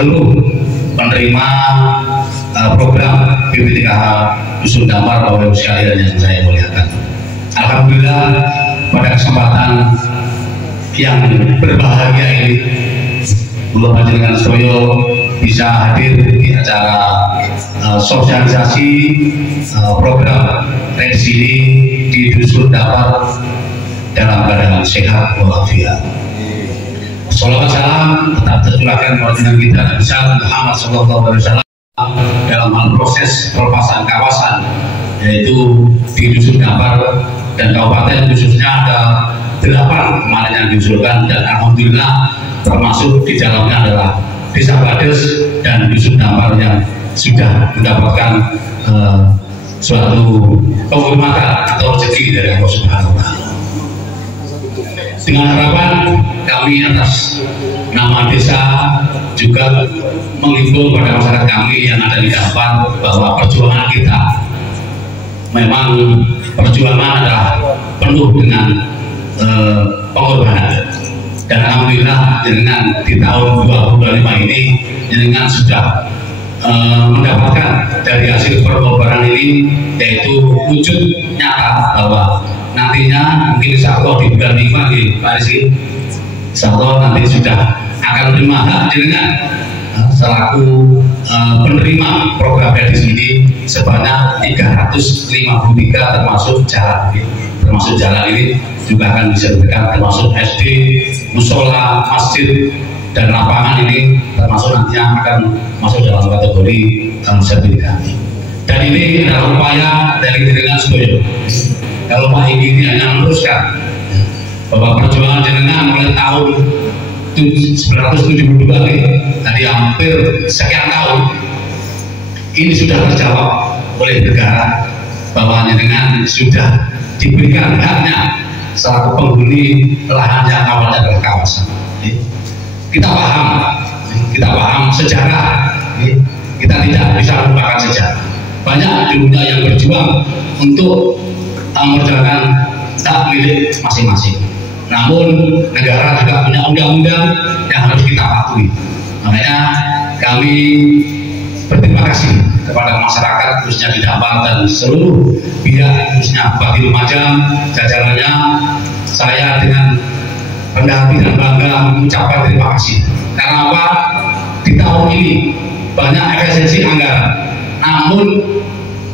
seluruh penerima program BPTKH Dusun Dampar, Bapak Ibu sekalian yang saya muliakan. Alhamdulillah pada kesempatan yang berbahagia ini Bapak Panjenengan Soyo bisa hadir di acara sosialisasi program reaksi ini di Dusun Dampar dalam keadaan sehat walafiat. Salawat salam tetap tercurahkan kepada kita Nabi Muhammad SAW dalam hal proses pelepasan kawasan, yaitu di Dusun Dampar dan kabupaten khususnya ada 8 kemarin yang diusulkan, dan alhamdulillah termasuk di dalamnya adalah Desa Bades dan Dusun Dampar yang sudah mendapatkan suatu penghormatan atau rezeki dari Allah Subhanahu wa Ta'ala. Dengan harapan kami atas nama desa juga menghimbau pada masyarakat kami yang ada di Dampar bahwa perjuangan kita memang perjuangan adalah penuh dengan pengorbanan, dan alhamdulillah dengan di tahun 2025 ini dengan sudah mendapatkan dari hasil pengorbanan ini, yaitu wujud nyata bahwa nantinya mungkin insya Allah di bulan 5 di Pak Rizky, insya Allah nanti sudah akan terima hak jenengan selaku penerima program medis ini sebanyak 353 termasuk jalan ini juga akan bisa diberikan, termasuk SD, musola, masjid, dan lapangan ini termasuk nantinya akan masuk dalam kategori sertifikat. Dan ini adalah upaya dari jenengan sedoyo. Kalau Pak ini hanya meneruskan bahwa perjuangan jenengan mulai tahun 1972 tadi hampir sekian tahun ini sudah terjawab oleh negara bahwa jenengan sudah diberikan haknya selaku penghuni lahan yang awalnya adalah kawasan. Kita paham sejarah, kita tidak bisa melupakan sejarah. Banyak dulunya yang berjuang untuk memperjuangkan hak milik masing-masing. Namun negara juga punya undang-undang yang harus kita patuhi. Makanya kami berterima kasih kepada masyarakat khususnya di Dampar dan seluruh pihak khususnya Bupati Lumajang jajarannya. Saya dengan rendah hati dan bangga mengucapkan terima kasih. Karena apa? Di tahun ini banyak efisiensi anggaran, namun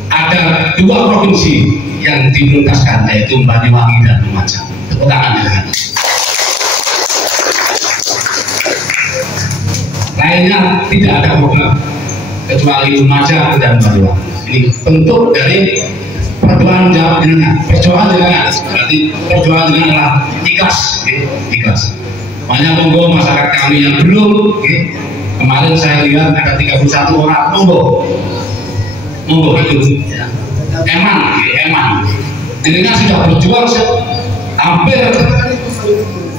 ada 2 provinsi yang diprioritaskan, yaitu Banyuwangi dan Lumajang. Tepuk tangan dengan lainnya tidak ada program kecuali Lumajang dan Banyuwangi. Ini bentuk dari perjuangan jenengan. Berarti perjuangan jenengan adalah ikhlas. Banyak monggo masyarakat kami yang belum, kemarin saya lihat ada 31 orang monggo ikut ya. Eman jenengan sudah berjuang hampir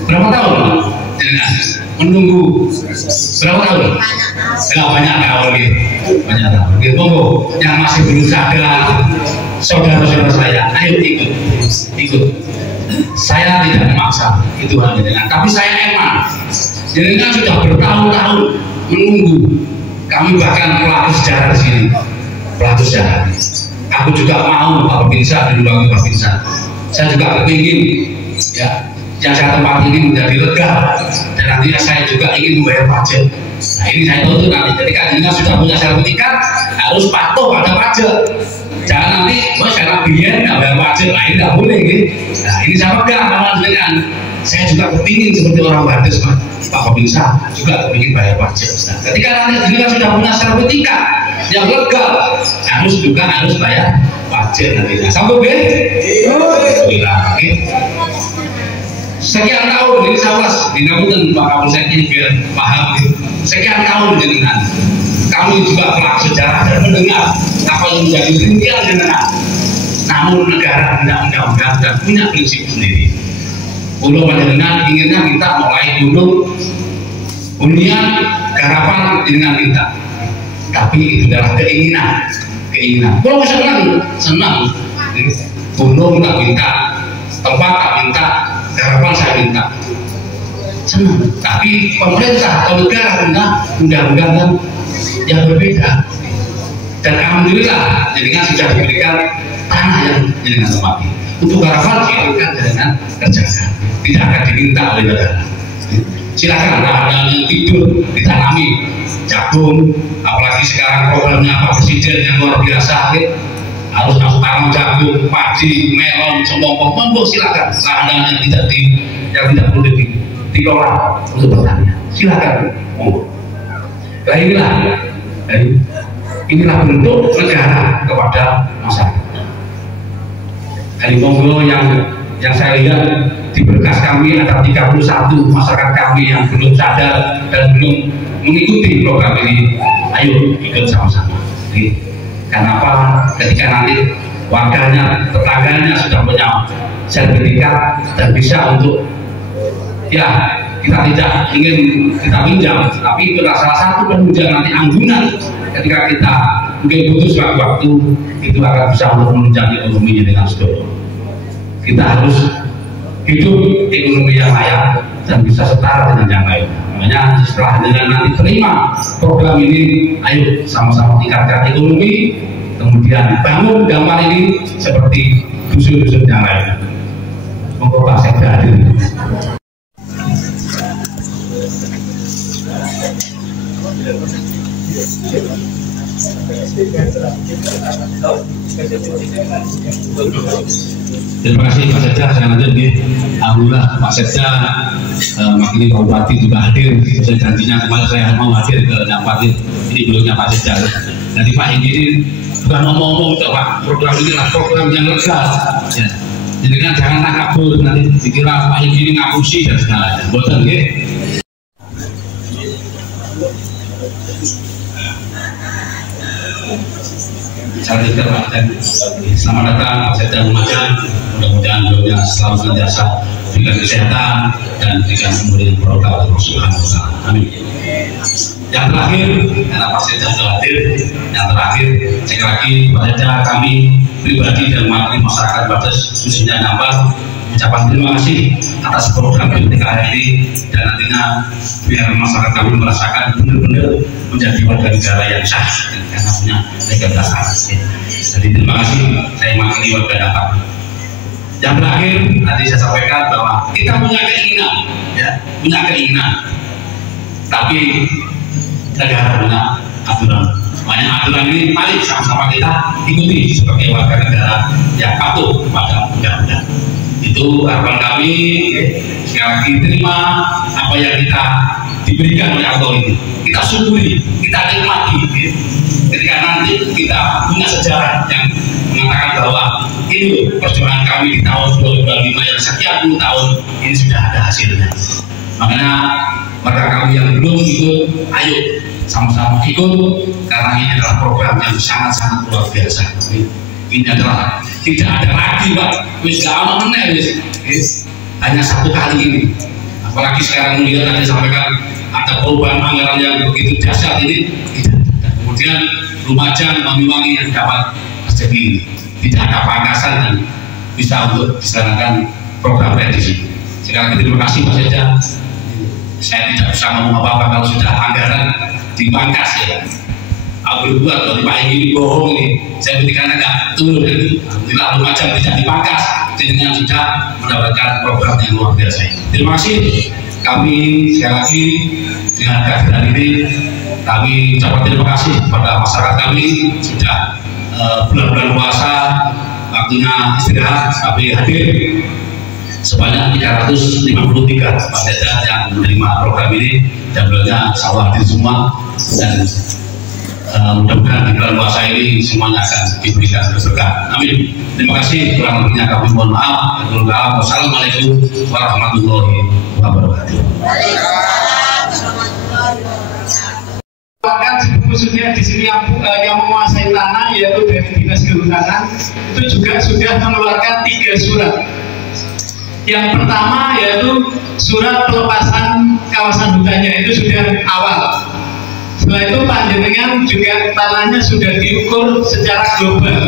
berapa tahun jenengan menunggu berapa tahun? Banyak tahun gitu. Monggo yang masih belum sadar, saudara-saudara saya, ayo ikut. Saya tidak memaksa, itu hal jenengan, tapi saya emang jenengan sudah bertahun-tahun menunggu. Kami bahkan pelaku sejarah di sini, pelaku sejarah. Aku juga mau Bapak Binsa di luar Bapak Binsa. Saya juga kepingin ya yang saya tempat ini menjadi lega, dan nantinya saya juga ingin membayar pajak. Nah ini saya tuntut nanti. Jadi kan sudah punya sertifikat harus patuh pada pajak. Jangan nanti saya biar nggak bayar pajak, nah ini nggak boleh gitu. Nah ini saya pegang sama dengan saya juga kepingin seperti orang Bades Pak Binsa juga kepingin bayar pajak. Nah, ketika nanti sudah punya sertifikat yang legal, harus bayar pajak nantinya. Sanggup ya? Sekian tahun ini saya dinamukan Pak Kapolsek ini biar paham. Sekian tahun jenengan kami juga pelaku sejarah dan mendengar apa yang menjadi rintihan jenengan. Namun negara tidak undang-undang dan punya prinsip sendiri. Ulu panjenengan inginnya kita mulai dulu hunian garapan dengan kita, tapi itu adalah keinginan. Kalau senang, gunung tak minta, tempat tak minta, garapan saya minta. senang. Tapi pemerintah atau negara punya undang-undang yang berbeda. Dan alhamdulillah jenengan sudah diberikan tanah yang jenengan tempati. Untuk harapan diberikan jenengan kerjakan, tidak akan diminta oleh negara. Silakan ada yang tidur ditanami jagung, apalagi sekarang programnya Pak Presiden yang luar biasa, harus masuk tanam jagung, padi, melon, semua monggo silakan. Lahan yang tidak perlu dikelola untuk pertanian, silakan monggo. Nah inilah bentuk negara kepada masyarakat. Jadi monggo yang saya lihat di berkas kami ada 31 masyarakat kami yang belum sadar dan belum mengikuti program ini. Ayo ikut sama-sama. Kenapa? Ketika nanti warganya, tetangganya sudah punya sertifikat dan bisa untuk ya kita tidak ingin kita pinjam, tapi itu salah satu penunjang nanti anggunan ketika kita mungkin butuh suatu waktu itu akan bisa untuk menunjang ekonominya dengan seluruh. Kita harus hidup ekonomi yang layak dan bisa setara dengan yang lain. Makanya setelah dengan nanti terima program ini, ayo sama-sama tingkatkan ekonomi, kemudian bangun gambar ini seperti dusun-dusun yang lain. Monggo Pak Sekda hadir. Terima kasih Pak Sekda. Saya lanjut nih. Alhamdulillah Pak Sekda makili Pak Bupati juga hadir. Saya janjinya kemarin saya mau hadir ke Dampar ini belumnya Pak Sekda. Nanti Pak ini bukan ngomong-ngomong Pak, program ini adalah program yang lega. Ya. Jadi kan jangan takabur nanti dikira Pak ini ngapusi dan segalanya. Boten nggih. Selamat datang Pak Sekda Lumajang. Mudah-mudahan beliau selalu senantiasa diberikan kesehatan dan diberikan kemudian barokah Allah Subhanahu wa taala. Amin. Yang terakhir, karena Pak Sekda sudah hadir, yang terakhir sekali lagi Pak Sekda kami pribadi dan mewakili masyarakat Bates khususnya Dampar ucapan terima kasih atas program PTKH ini dan nantinya biar masyarakat kami merasakan benar-benar menjadi warga negara yang sah karena punya legalitas. Jadi terima kasih saya mewakili warga Dampar. Yang terakhir tadi saya sampaikan bahwa kita punya keinginan, ya, punya keinginan, tapi negara punya aturan. Banyak aturan ini mari sama-sama kita ikuti sebagai warga negara yang patuh kepada undang-undang. Itu harapan kami. Sekali lagi terima apa yang kita diberikan oleh Allah ini. Kita syukuri, kita nikmati. Ketika nanti kita punya sejarah yang mengatakan bahwa ini perjuangan kami di tahun 2025 yang sekian puluh tahun ini sudah ada hasilnya. Makanya warga kami yang belum ikut, ayo sama-sama ikut karena ini adalah program yang sangat-sangat luar biasa. Ini adalah tidak ada lagi Pak, wis gak ono meneh wis. Hanya satu kali ini. Apalagi sekarang melihat tadi sampaikan ada perubahan anggaran yang begitu dahsyat ini tidak. Kemudian Lumajang Banyuwangi yang dapat terjadi ini. Tidak ada pangkasan dan bisa untuk diselenggarakan program prediksi. Sekali lagi terima kasih Pak Sekda. Saya tidak bisa ngomong apa-apa kalau sudah anggaran dipangkas ya. Aku buat kalau Pak ini bohong nih. Saya berikan agak turun dan alhamdulillah Lumajang tidak dipangkas. Dengan sudah mendapatkan program yang luar biasa ini. Terima kasih. Kami sekali lagi dengan kehadiran ini kami ucapkan terima kasih kepada masyarakat kami sudah bulan-bulan puasa waktunya istirahat tapi hadir sebanyak 353 Pak Sekda yang menerima program ini dan beliau sawah hadir semua dan mudah-mudahan di bulan puasa ini semuanya akan diberikan berkah. Amin. Terima kasih. Kurang lebihnya kami mohon maaf. Wassalamualaikum warahmatullahi wabarakatuh. Khususnya di sini yang menguasai tanah yaitu dari Dinas Kehutanan itu juga sudah mengeluarkan 3 surat. Yang pertama yaitu surat pelepasan kawasan hutannya itu sudah awal. Setelah itu panjenengan juga tanahnya sudah diukur secara global.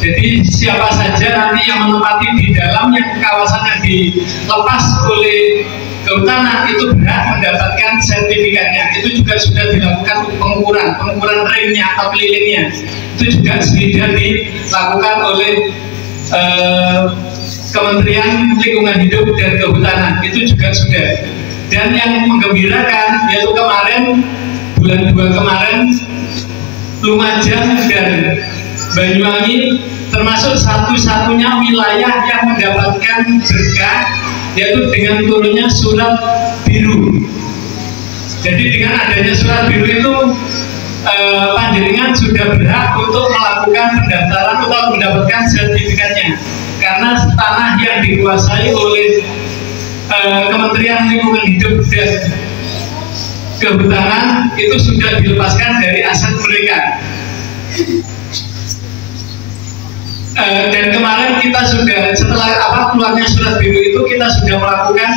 Jadi siapa saja nanti yang menempati di dalam yang kawasannya dilepas oleh kehutanan itu berhak mendapatkan sertifikatnya. Itu juga sudah dilakukan pengukuran ringnya atau kelilingnya. Itu juga sudah dilakukan oleh Kementerian Lingkungan Hidup dan Kehutanan. Itu juga sudah. Dan yang menggembirakan yaitu kemarin bulan 2 kemarin Lumajang dan Banyuwangi termasuk satu-satunya wilayah yang mendapatkan berkah yaitu dengan turunnya surat biru. Jadi dengan adanya surat biru itu Panjenengan sudah berhak untuk melakukan pendaftaran atau mendapatkan sertifikatnya karena tanah yang dikuasai oleh Kementerian Lingkungan Hidup dan Kehutanan itu sudah dilepaskan dari aset mereka. Dan kemarin kita sudah setelah keluarnya surat biru itu kita sudah melakukan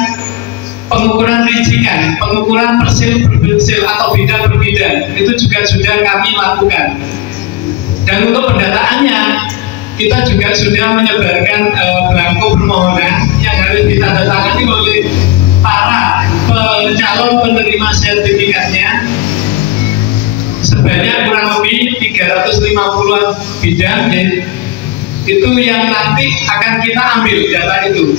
pengukuran rincian, pengukuran persil per persil atau bidang per bidang itu juga sudah kami lakukan. Dan untuk pendataannya kita juga sudah menyebarkan belangko permohonan yang harus ditandatangani oleh para calon penerima sertifikatnya sebanyak kurang lebih 350-an bidang. Itu yang nanti akan kita ambil data itu.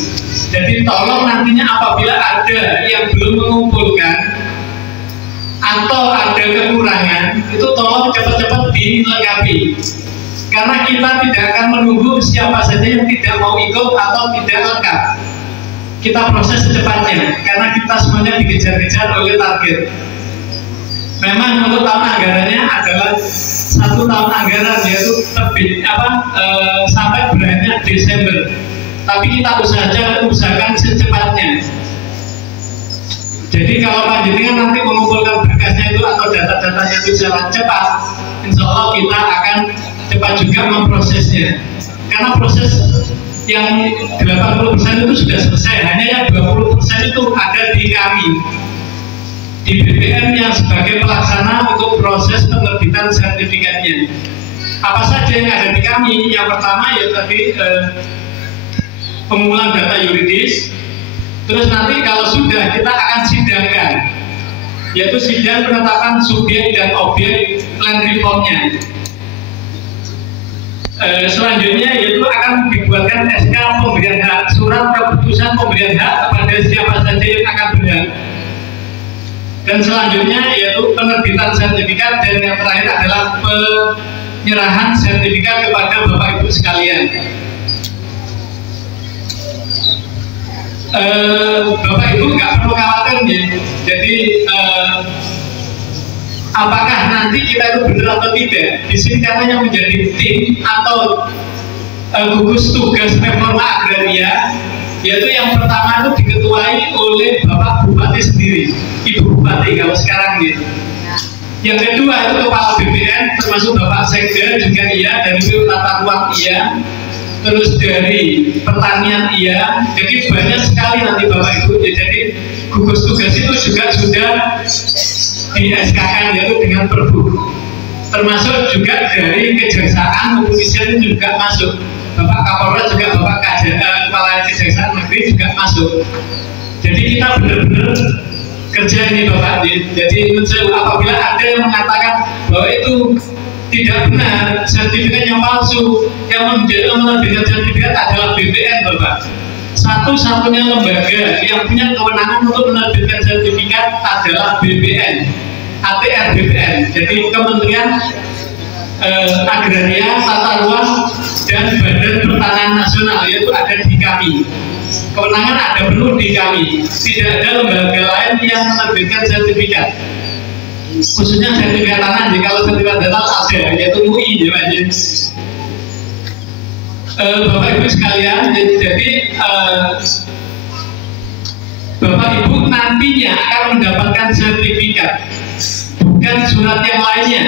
Jadi tolong nantinya apabila ada yang belum mengumpulkan atau ada kekurangan, itu tolong cepat-cepat dilengkapi. Karena kita tidak akan menunggu siapa saja yang tidak mau ikut atau tidak lengkap. Kita proses secepatnya, karena kita semuanya dikejar-kejar oleh target. Memang untuk tahun anggarannya adalah 1 tahun anggaran, yaitu terbit sampai berakhirnya Desember. Tapi kita usahakan secepatnya. Jadi kalau panjenengan nanti mengumpulkan berkasnya itu atau data-datanya itu secara cepat, insya Allah kita akan cepat juga memprosesnya. Karena proses yang 80% itu sudah selesai, hanya yang 20% itu ada di kami, di BPN yang sebagai pelaksana untuk proses penerbitan sertifikatnya. Apa saja yang ada di kami? Yang pertama ya tadi pengumpulan data yuridis. Terus nanti kalau sudah kita akan sidangkan, yaitu sidang penetapan subjek dan objek land reformnya. Selanjutnya yaitu akan dibuatkan SK pemberian hak, surat keputusan pemberian hak kepada siapa saja yang akan berhak. Dan selanjutnya yaitu penerbitan sertifikat, dan yang terakhir adalah penyerahan sertifikat kepada Bapak Ibu sekalian. Bapak Ibu nggak perlu khawatir nih. Jadi apakah nanti kita itu benar atau tidak? Di sini katanya menjadi tim atau gugus tugas reforma agraria, yaitu yang pertama itu diketuai oleh Bapak Bupati sendiri, Ibu Bupati kalau sekarang gitu. Yang kedua itu Kepala BPN termasuk Bapak Sekda juga iya, dari Tata Ruang iya, terus dari pertanian iya. Jadi banyak sekali nanti Bapak Ibu. Jadi gugus tugas itu juga sudah di SK-kan yaitu dengan Perbu. Termasuk juga dari Kejaksaan, kepolisian juga masuk. Bapak Kapolres juga, Bapak Kepala Kejaksaan Negeri juga masuk. Jadi kita benar-benar kerja ini Bapak. Jadi menurut saya apabila ada yang mengatakan bahwa itu tidak benar, sertifikat yang palsu, yang menerbitkan sertifikat adalah BPN Bapak. Satu-satunya lembaga yang punya kewenangan untuk menerbitkan sertifikat adalah BPN, ATR BPN. Jadi Kementerian Agraria, Tata Ruang, dan Badan Pertanahan Nasional, yaitu ada di kami. Kewenangan ada penuh di kami. Tidak ada lembaga lain yang menerbitkan sertifikat. Khususnya sertifikat tanah, kalau sertifikat data ada, yaitu UI ya Pak. Bapak Ibu sekalian, jadi Bapak Ibu nantinya akan mendapatkan sertifikat, bukan surat yang lainnya.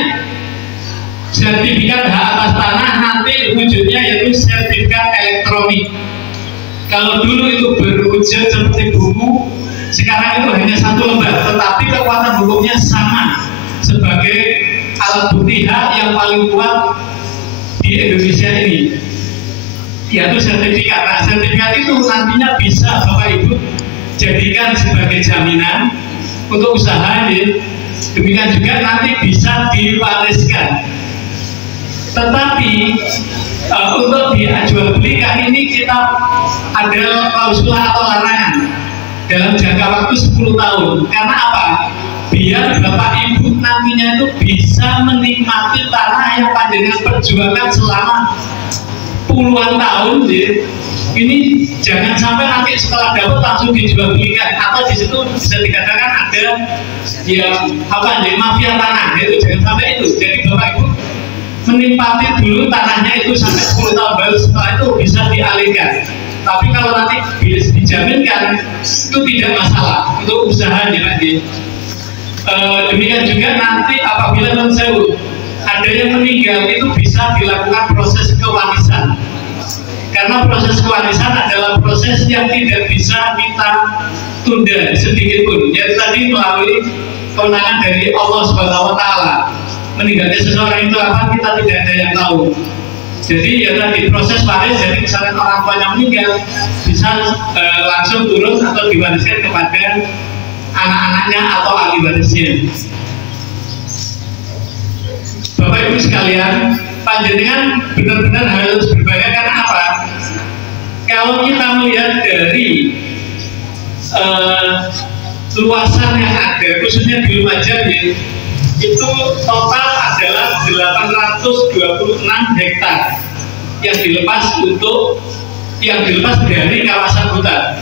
Sertifikat hak atas tanah nanti wujudnya yaitu sertifikat elektronik. Kalau dulu itu berwujud seperti buku, sekarang itu hanya 1 lembar, tetapi kekuatan hukumnya sama sebagai alat bukti hak yang paling kuat di Indonesia ini, yaitu sertifikat. Nah, sertifikat itu nantinya bisa Bapak Ibu jadikan sebagai jaminan untuk usaha ya. Demikian juga nanti bisa diwariskan. Tetapi untuk dijual belikan ini kita ada klausul atau larangan dalam jangka waktu 10 tahun. Karena apa? Biar Bapak Ibu nantinya itu bisa menikmati tanah yang panjenengan perjuangkan selama puluhan tahun ya. Ini jangan sampai nanti setelah dapat langsung dijual belikan, atau di situ bisa dikatakan ada ya apa ya, mafia tanah itu, jangan sampai itu. Jadi Bapak Ibu menikmati dulu tanahnya itu sampai 10 tahun, baru setelah itu bisa dialihkan. Tapi kalau nanti bisa dijaminkan itu tidak masalah untuk usaha ya Pak. Demikian juga nanti apabila ada yang meninggal itu bisa dilakukan proses kewarisan. Karena proses kewarisan adalah proses yang tidak bisa kita tunda sedikit pun. Jadi tadi melalui kewenangan dari Allah Subhanahu wa Ta'ala. Meninggalnya seseorang itu apa, kita tidak ada yang tahu. Jadi ya tadi proses waris, jadi misalnya orang tuanya meninggal bisa langsung turun atau diwariskan kepada anak-anaknya atau ahli warisnya. Bapak Ibu sekalian, panjenengan benar-benar harus berbangga. Karena apa? Kalau kita melihat dari luasan yang ada, khususnya di Lumajang itu total adalah 826 hektar yang dilepas dari kawasan hutan,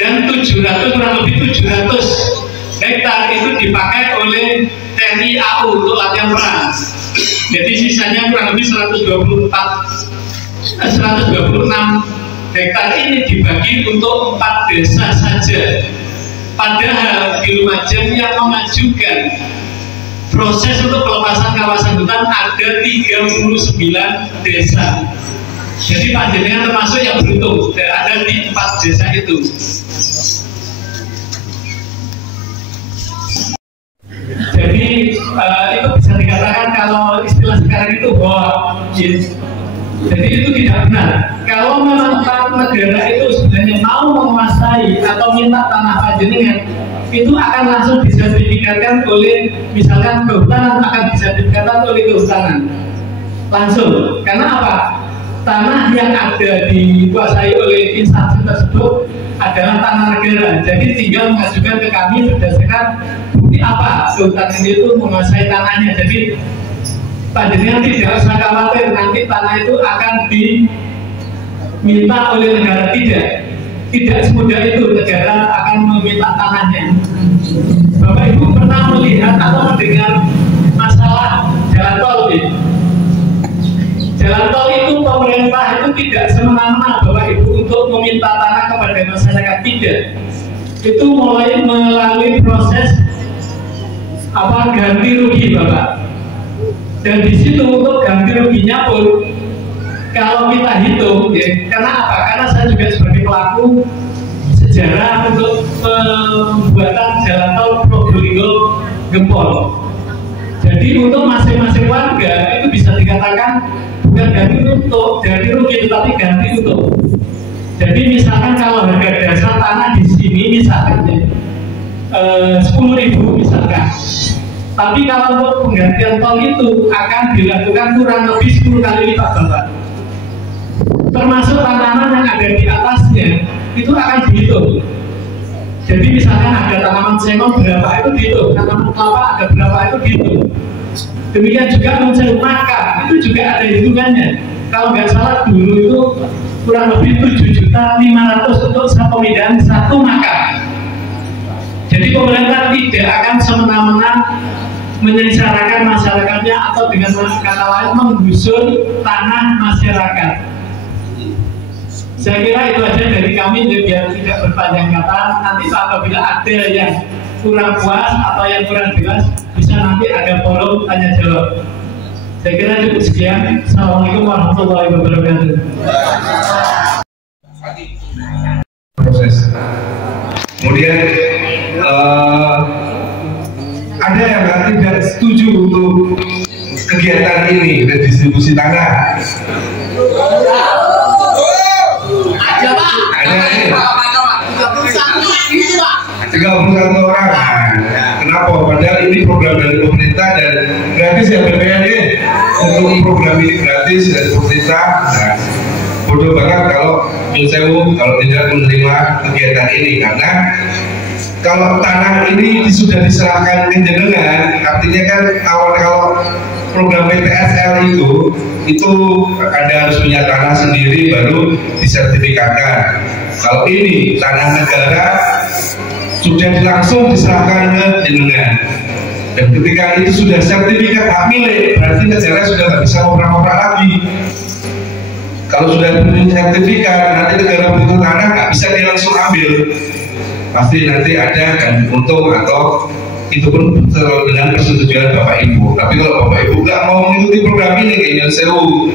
dan 700 kurang lebih 700 hektar itu dipakai oleh TNI AU untuk latihan perang. Jadi sisanya kurang lebih 126 hektar ini dibagi untuk 4 desa saja. Padahal di Lumajang yang mengajukan proses untuk pelepasan kawasan hutan ada 39 desa. Jadi panjenengan termasuk yang beruntung, ada di 4 desa itu. Jadi itu bisa dikatakan kalau istilah sekarang itu bohong. Jadi itu tidak benar. Kalau memang negara itu sebenarnya mau menguasai atau minta tanah panjenengan, itu akan langsung disertifikatkan oleh misalkan kehutanan, akan disertifikatkan oleh kehutanan langsung. Karena apa? Tanah yang ada dikuasai oleh instansi tersebut adalah tanah negara. Jadi tinggal mengajukan ke kami berdasarkan bukti apa kehutanan itu menguasai tanahnya. Jadi panjenengan tidak usah khawatir nanti tanah itu akan diminta oleh negara. Tidak semudah itu negara akan meminta tanahnya. Bapak Ibu pernah melihat atau mendengar masalah jalan tol ini? Jalan tol itu pemerintah itu tidak semena-mena Bapak Ibu untuk meminta tanah kepada masyarakat, tidak. Itu mulai melalui proses ganti rugi Bapak. Dan di situ untuk ganti ruginya pun kalau kita hitung, ya, karena apa? Karena saya juga sebagai pelaku sejarah untuk pembuatan jalan tol Probolinggo Gempol. Jadi untuk masing-masing warga itu bisa dikatakan bukan ganti rugi, tetapi ganti untung. Jadi misalkan kalau harga dasar tanah di sini misalkan 10.000 misalkan. Tapi kalau untuk penggantian tol itu akan dilakukan kurang lebih 10 kali lipat Bapak. Termasuk tanaman yang ada di atasnya itu akan dihitung. Jadi misalkan ada tanaman sengon berapa itu dihitung, tanaman kelapa ada berapa itu dihitung. Demikian juga mencari makam itu juga ada hitungannya. Kalau nggak salah dulu itu kurang lebih 7.500.000 untuk pemindahan satu makam. Jadi pemerintah tidak akan semena-mena menyengsarakan masyarakatnya atau dengan kata lain menggusur tanah masyarakat. Saya kira itu aja dari kami, biar tidak berpanjang kata. Nanti apabila ada yang kurang puas atau yang kurang jelas, bisa nanti ada forum tanya jawab. Saya kira cukup sekian. Assalamualaikum warahmatullahi wabarakatuh. Proses. Kemudian ada yang tidak setuju untuk kegiatan ini, redistribusi tanah. Ada Pak. 31 orang. Kenapa? Padahal ini program dari pemerintah dan gratis ya BPN ya. Untuk program ini gratis dari pemerintah. Nah, bodoh banget kalau kalau tidak menerima kegiatan ini, karena kalau tanah ini sudah diserahkan ke jenengan, artinya kan kalau program PTSL itu Anda harus punya tanah sendiri baru disertifikatkan. Kalau ini tanah negara sudah langsung diserahkan ke jenengan, dan ketika itu sudah sertifikat hak milik, berarti negara sudah nggak bisa ngoprek-ngoprek lagi. Kalau sudah punya sertifikat, nanti negara butuh tanah nggak bisa dia langsung ambil, pasti nanti ada kan untung, atau itu pun dengan persetujuan Bapak Ibu. Tapi kalau Bapak Ibu nggak mau mengikuti program ini, kayaknya seru,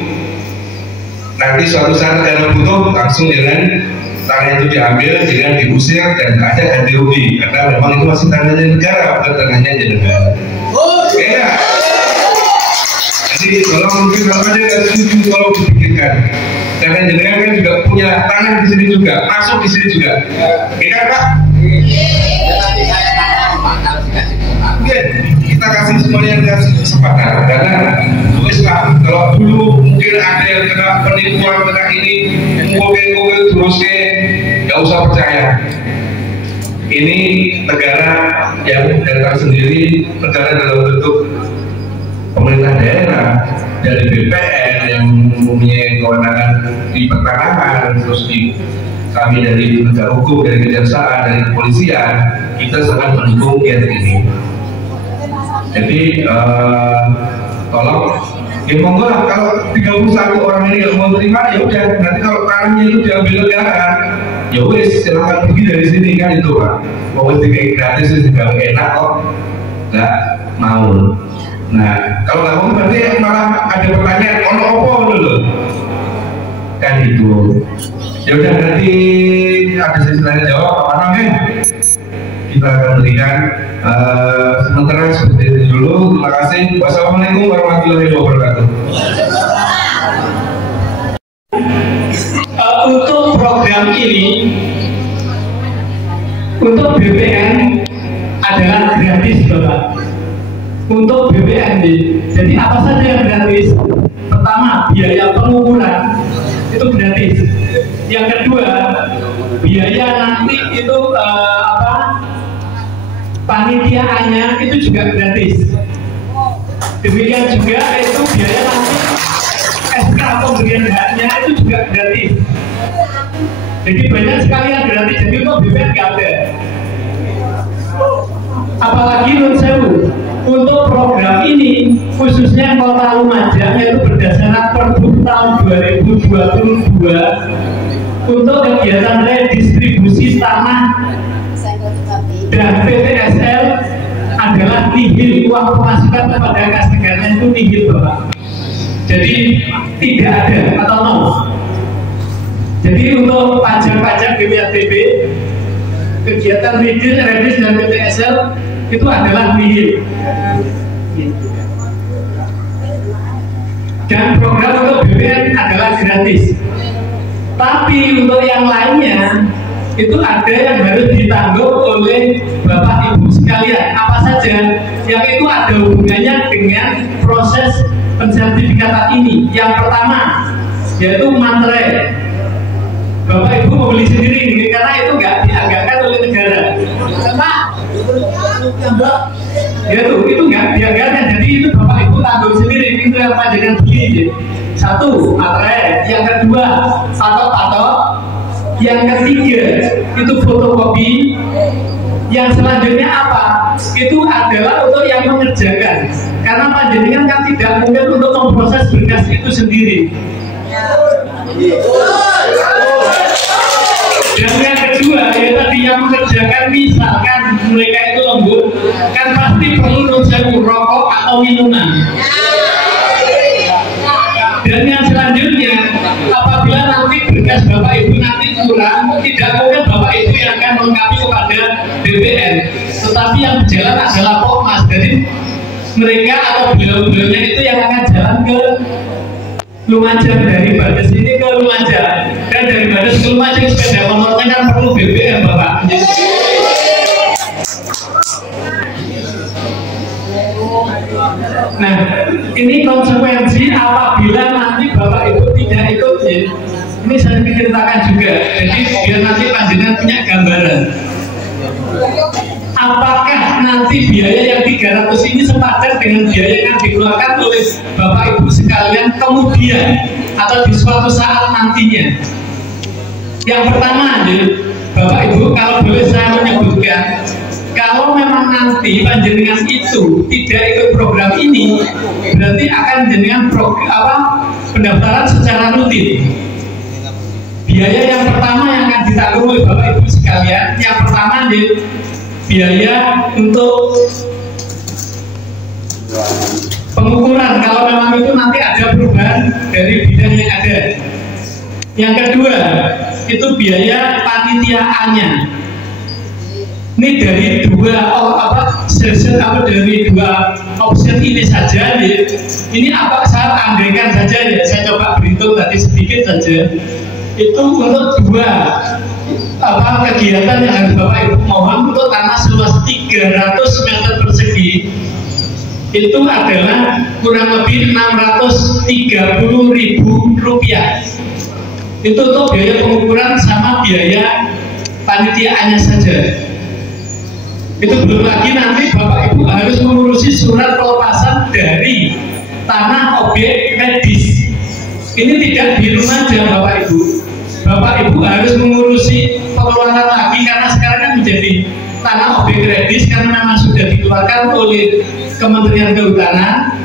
nanti suatu saat negara butuh, langsung jangan tanah itu diambil, dengan diusir, dan ada ganti rugi, karena memang itu masih tanahnya negara, bukan tanahnya jenengan. Ya. Jadi kalau mungkin kalau ada nggak setuju, kalau dipikirkan, karena jenengan kan juga punya tanah di sini juga, masuk di sini juga. Iya Pak? Oke, kita kasih semuanya kasih kesempatan, karena kalau dulu mungkin ada yang kena penipuan, kena ini, ngomel-ngomel terus nggak usah percaya. Ini negara yang datang sendiri, negara dalam bentuk pemerintah daerah, dari BPN yang mempunyai kewenangan di pertanahan, terus kami dari penegak hukum, dari kejaksaan, dari kepolisian, kita sangat mendukung kegiatan ini. Jadi tolong, ya monggo lah, kalau 31 orang ini nggak mau terima, ya udah, nanti kalau tanahnya itu diambil negara, ya wes silakan pergi dari sini kan, itu Pak. Mau dikai gratis juga enak kok, nggak mau. Nah, kalau nggak mau berarti malah ada pertanyaan, ono opo dulu, kan itu. Ya udah, nanti ada sesi lain jawab apa namanya, kita akan berikan sementara seperti itu dulu. Terima kasih. Wassalamualaikum warahmatullahi wabarakatuh. Untuk program ini, untuk BPN adalah gratis Bapak. Untuk BPN, jadi apa saja yang gratis? Pertama, biaya pengukuran itu gratis. Yang kedua, biaya nanti itu panitiaannya itu juga gratis. Demikian juga itu biaya nanti SK pemberian haknya itu juga gratis. Jadi banyak sekali yang gratis. Jadi untuk BPN nggak ada. Apalagi menurut saya, untuk program ini khususnya Kota Lumajang, yaitu berdasarkan Pergub tahun 2022 untuk kegiatan redistribusi tanah dan PTSL adalah nihil. Uang pemasukan kepada kas negara itu nihil Bapak. Jadi tidak ada atau nol. Jadi untuk pajak-pajak BPNTB, kegiatan redis dan PTSL itu adalah nihil. Dan program untuk BPN adalah gratis. Tapi untuk yang lainnya itu ada yang harus ditanggung oleh Bapak Ibu sekalian. Apa saja yang itu ada hubungannya dengan proses pensertifikatan ini. Yang pertama yaitu materai. Bapak Ibu membeli sendiri karena itu nggak dianggarkan oleh negara. Itu nggak dianggarkan, jadi itu Bapak Ibu tanggung sendiri. Itu yang panjangan beli. Satu, materai. Yang kedua, patok-patok. Yang ketiga, itu fotokopi. Yang selanjutnya apa? Itu adalah untuk yang mengerjakan. Karena panjenengan kan tidak mungkin untuk memproses berkas itu sendiri. Dan yang kedua, ya tadi yang mengerjakan, misalkan mereka itu lembut, kan pasti perlu nunjuk rokok atau minuman. Dan yang selanjutnya, apabila nanti berkas Bapak Ibu nanti kurang, tidak mungkin Bapak Ibu yang akan melengkapi kepada BPN, tetapi yang berjalan adalah Pokmas. Jadi mereka atau beliau-beliaunya itu yang akan jalan ke Lumajang, dari Bagas ini ke Lumajang. Dan Kan daripada sebelum aja sepeda motornya kan perlu BBM Bapak. Nah, ini konsekuensi apabila nanti Bapak Ibu tidak ikut ya. Ini saya ceritakan juga, jadi biar nanti panjenengan punya gambaran. Apakah nanti biaya yang 300 ini sepadan dengan biaya yang dikeluarkan oleh Bapak Ibu sekalian kemudian atau di suatu saat nantinya? Yang pertama, ya, Bapak Ibu, kalau boleh saya menyebutkan, kalau memang nanti panjenengan itu tidak ikut program ini, berarti akan jenengan pendaftaran secara rutin. Biaya yang pertama yang akan ditanggung oleh Bapak Ibu sekalian, yang pertama biaya untuk pengukuran kalau memang itu nanti ada perubahan dari bidang yang ada. Yang kedua, itu biaya panitiaannya. Ini dari dua dari dua opsi ini saja ya. Ini apa saya andaikan saja ya, saya coba berhitung tadi sedikit saja. Itu untuk dua kegiatan yang harus Bapak Ibu mohon untuk tanah seluas 300 meter persegi itu adalah kurang lebih Rp630.000. Itu untuk biaya pengukuran sama biaya panitiaannya saja. Itu belum lagi nanti Bapak Ibu harus mengurusi surat pelepasan dari tanah objek medis. Ini tidak di rumah aja Bapak Ibu. Bapak Ibu harus mengurusi pengeluaran lagi karena sekarang kan menjadi tanah objek medis karena memang sudah dikeluarkan oleh Kementerian Kehutanan.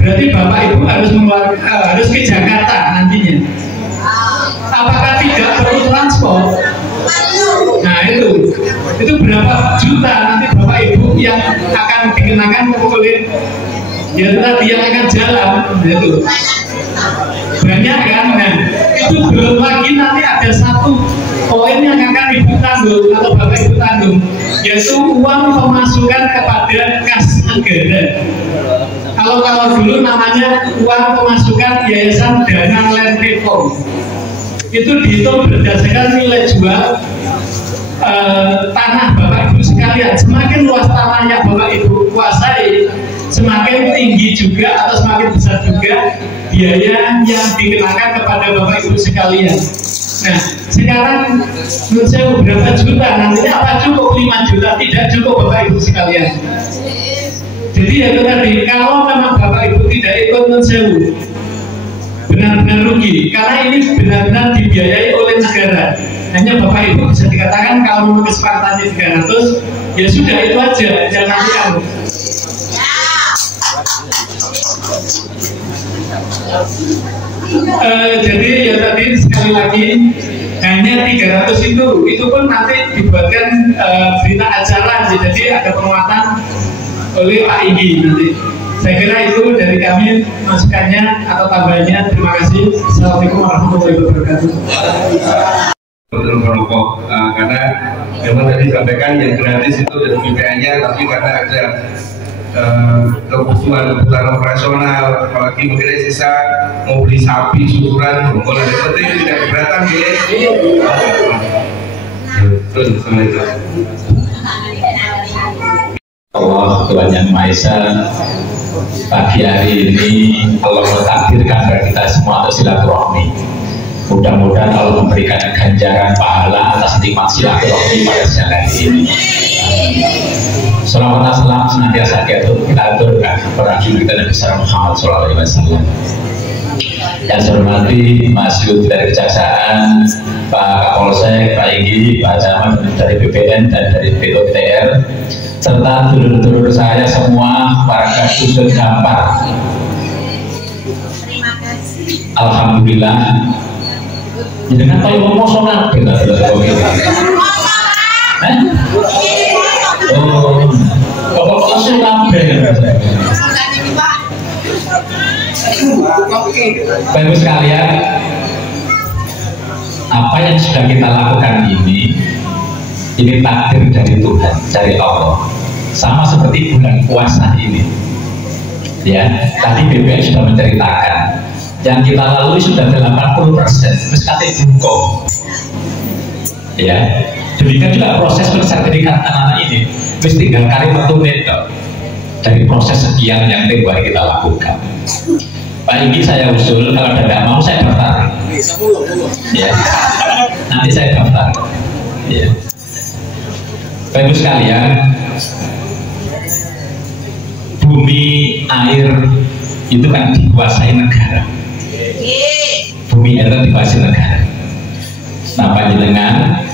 Berarti Bapak Ibu harus ke Jakarta nantinya. Apakah tidak perlu transport? Nah itu berapa juta nanti Bapak Ibu yang akan dikenakan oleh ya tadi yang akan jalan itu banyak kan. Nah itu belum lagi nanti ada satu poin yang akan Ibu tanggung atau Bapak Ibu tanggung, yaitu uang pemasukan kepada kas negara. Kalau dulu namanya uang pemasukan Yayasan Dana Land Reform, itu dihitung berdasarkan nilai jual tanah Bapak Ibu sekalian. Semakin luas tanahnya Bapak Ibu kuasai, semakin tinggi juga atau semakin besar juga biaya yang dikenakan kepada Bapak Ibu sekalian. Nah sekarang menurut saya berapa juta nantinya, apa cukup 5 juta? Tidak cukup Bapak Ibu sekalian. Jadi ya tadi, kalau memang Bapak Ibu tidak ikut mensewu, benar-benar rugi karena ini benar-benar dibiayai oleh negara. Hanya Bapak Ibu bisa dikatakan kalau kesepakatannya 300 ya sudah itu aja, jangan kamu. Jadi ya tadi sekali lagi hanya 300 itu pun nanti dibuatkan berita acara, jadi ada penguatan oleh Pak Igi nanti. Saya kira itu dari kami masukannya atau tambahannya. Terima kasih. Assalamualaikum warahmatullahi wabarakatuh. Betul merokok karena memang tadi sampaikan yang gratis itu dari BPN-nya, tapi karena ada kebutuhan operasional, apalagi mungkin sisa mau beli sapi syukuran, kalau ada penting tidak keberatan ya. Terus sama itu. Allah Tuhan Yang Maha Esa, pagi hari ini Allah mentakdirkan bagi kita semua untuk silaturahmi. Mudah-mudahan Allah memberikan ganjaran pahala atas nikmat silaturahmi pada siang hari ini. Salawat dan salam senantiasa kita aturkan kepada kita Nabi Muhammad SAW. Yang saya hormati Mas Yud dari Kejaksaan, Pak Kapolsek, Pak Igi, Pak Camat dari BPN dan dari POTR, serta dulur-dulur saya semua warga dusun Gampar. Alhamdulillah. Dengan kalau ngomong sonat kita pokoknya saya kabeh. Bapak Ibu sekalian, apa yang sudah kita lakukan ini takdir dari Tuhan, dari Allah. Sama seperti bulan puasa ini. Ya, tadi BPN sudah menceritakan. yang kita lalui sudah 80%, terus katanya buko. Ya, demikian juga proses pensertifikatan anak ini, terus tinggal kali metode dari proses sekian yang tempoh hari kita lakukan. Pak ini saya usul, kalau Anda tidak mau saya daftar. Ya, nanti saya daftar. Ya. Bapak sekalian, bumi, air itu kan dikuasai negara. Bumi air kan dikuasai negara. Nah, panjenengan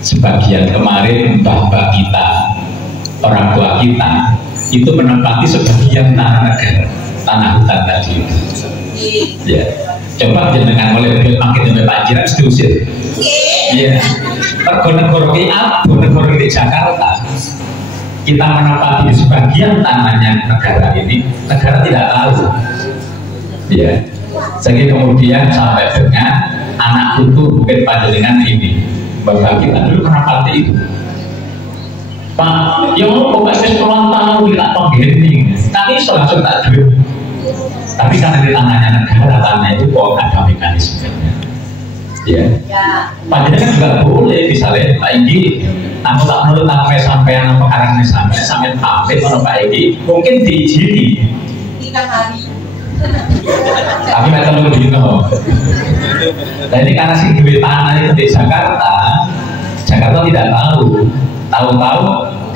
sebagian kemarin mbah-mbah kita, orang tua kita itu menempati sebagian tanah negara, tanah hutan tadi. Ya, coba jenengan mulai makin sampai Panjiran diusir. Iya, negara di Jakarta kita menempati sebagian tanahnya negara ini, negara tidak tahu. Ya, jadi kemudian sampai dengan anak itu mungkin panjenengan ini, bapak kita dulu menempati itu. Pak, yang mau kasih puluhan tahun tidak penggening, tapi langsung tak dulu. Tapi karena di tangannya negara, tanah itu kok ada mekanismenya. Ya, panjenengan juga boleh misalnya Pak Igi, aku tak menurut sampai apa karangnya sampai pamit sama Pak Igi, mungkin diizini 3 hari. Tapi mereka belum dino. Nah ini karena si duit tanah itu di Jakarta tidak tahu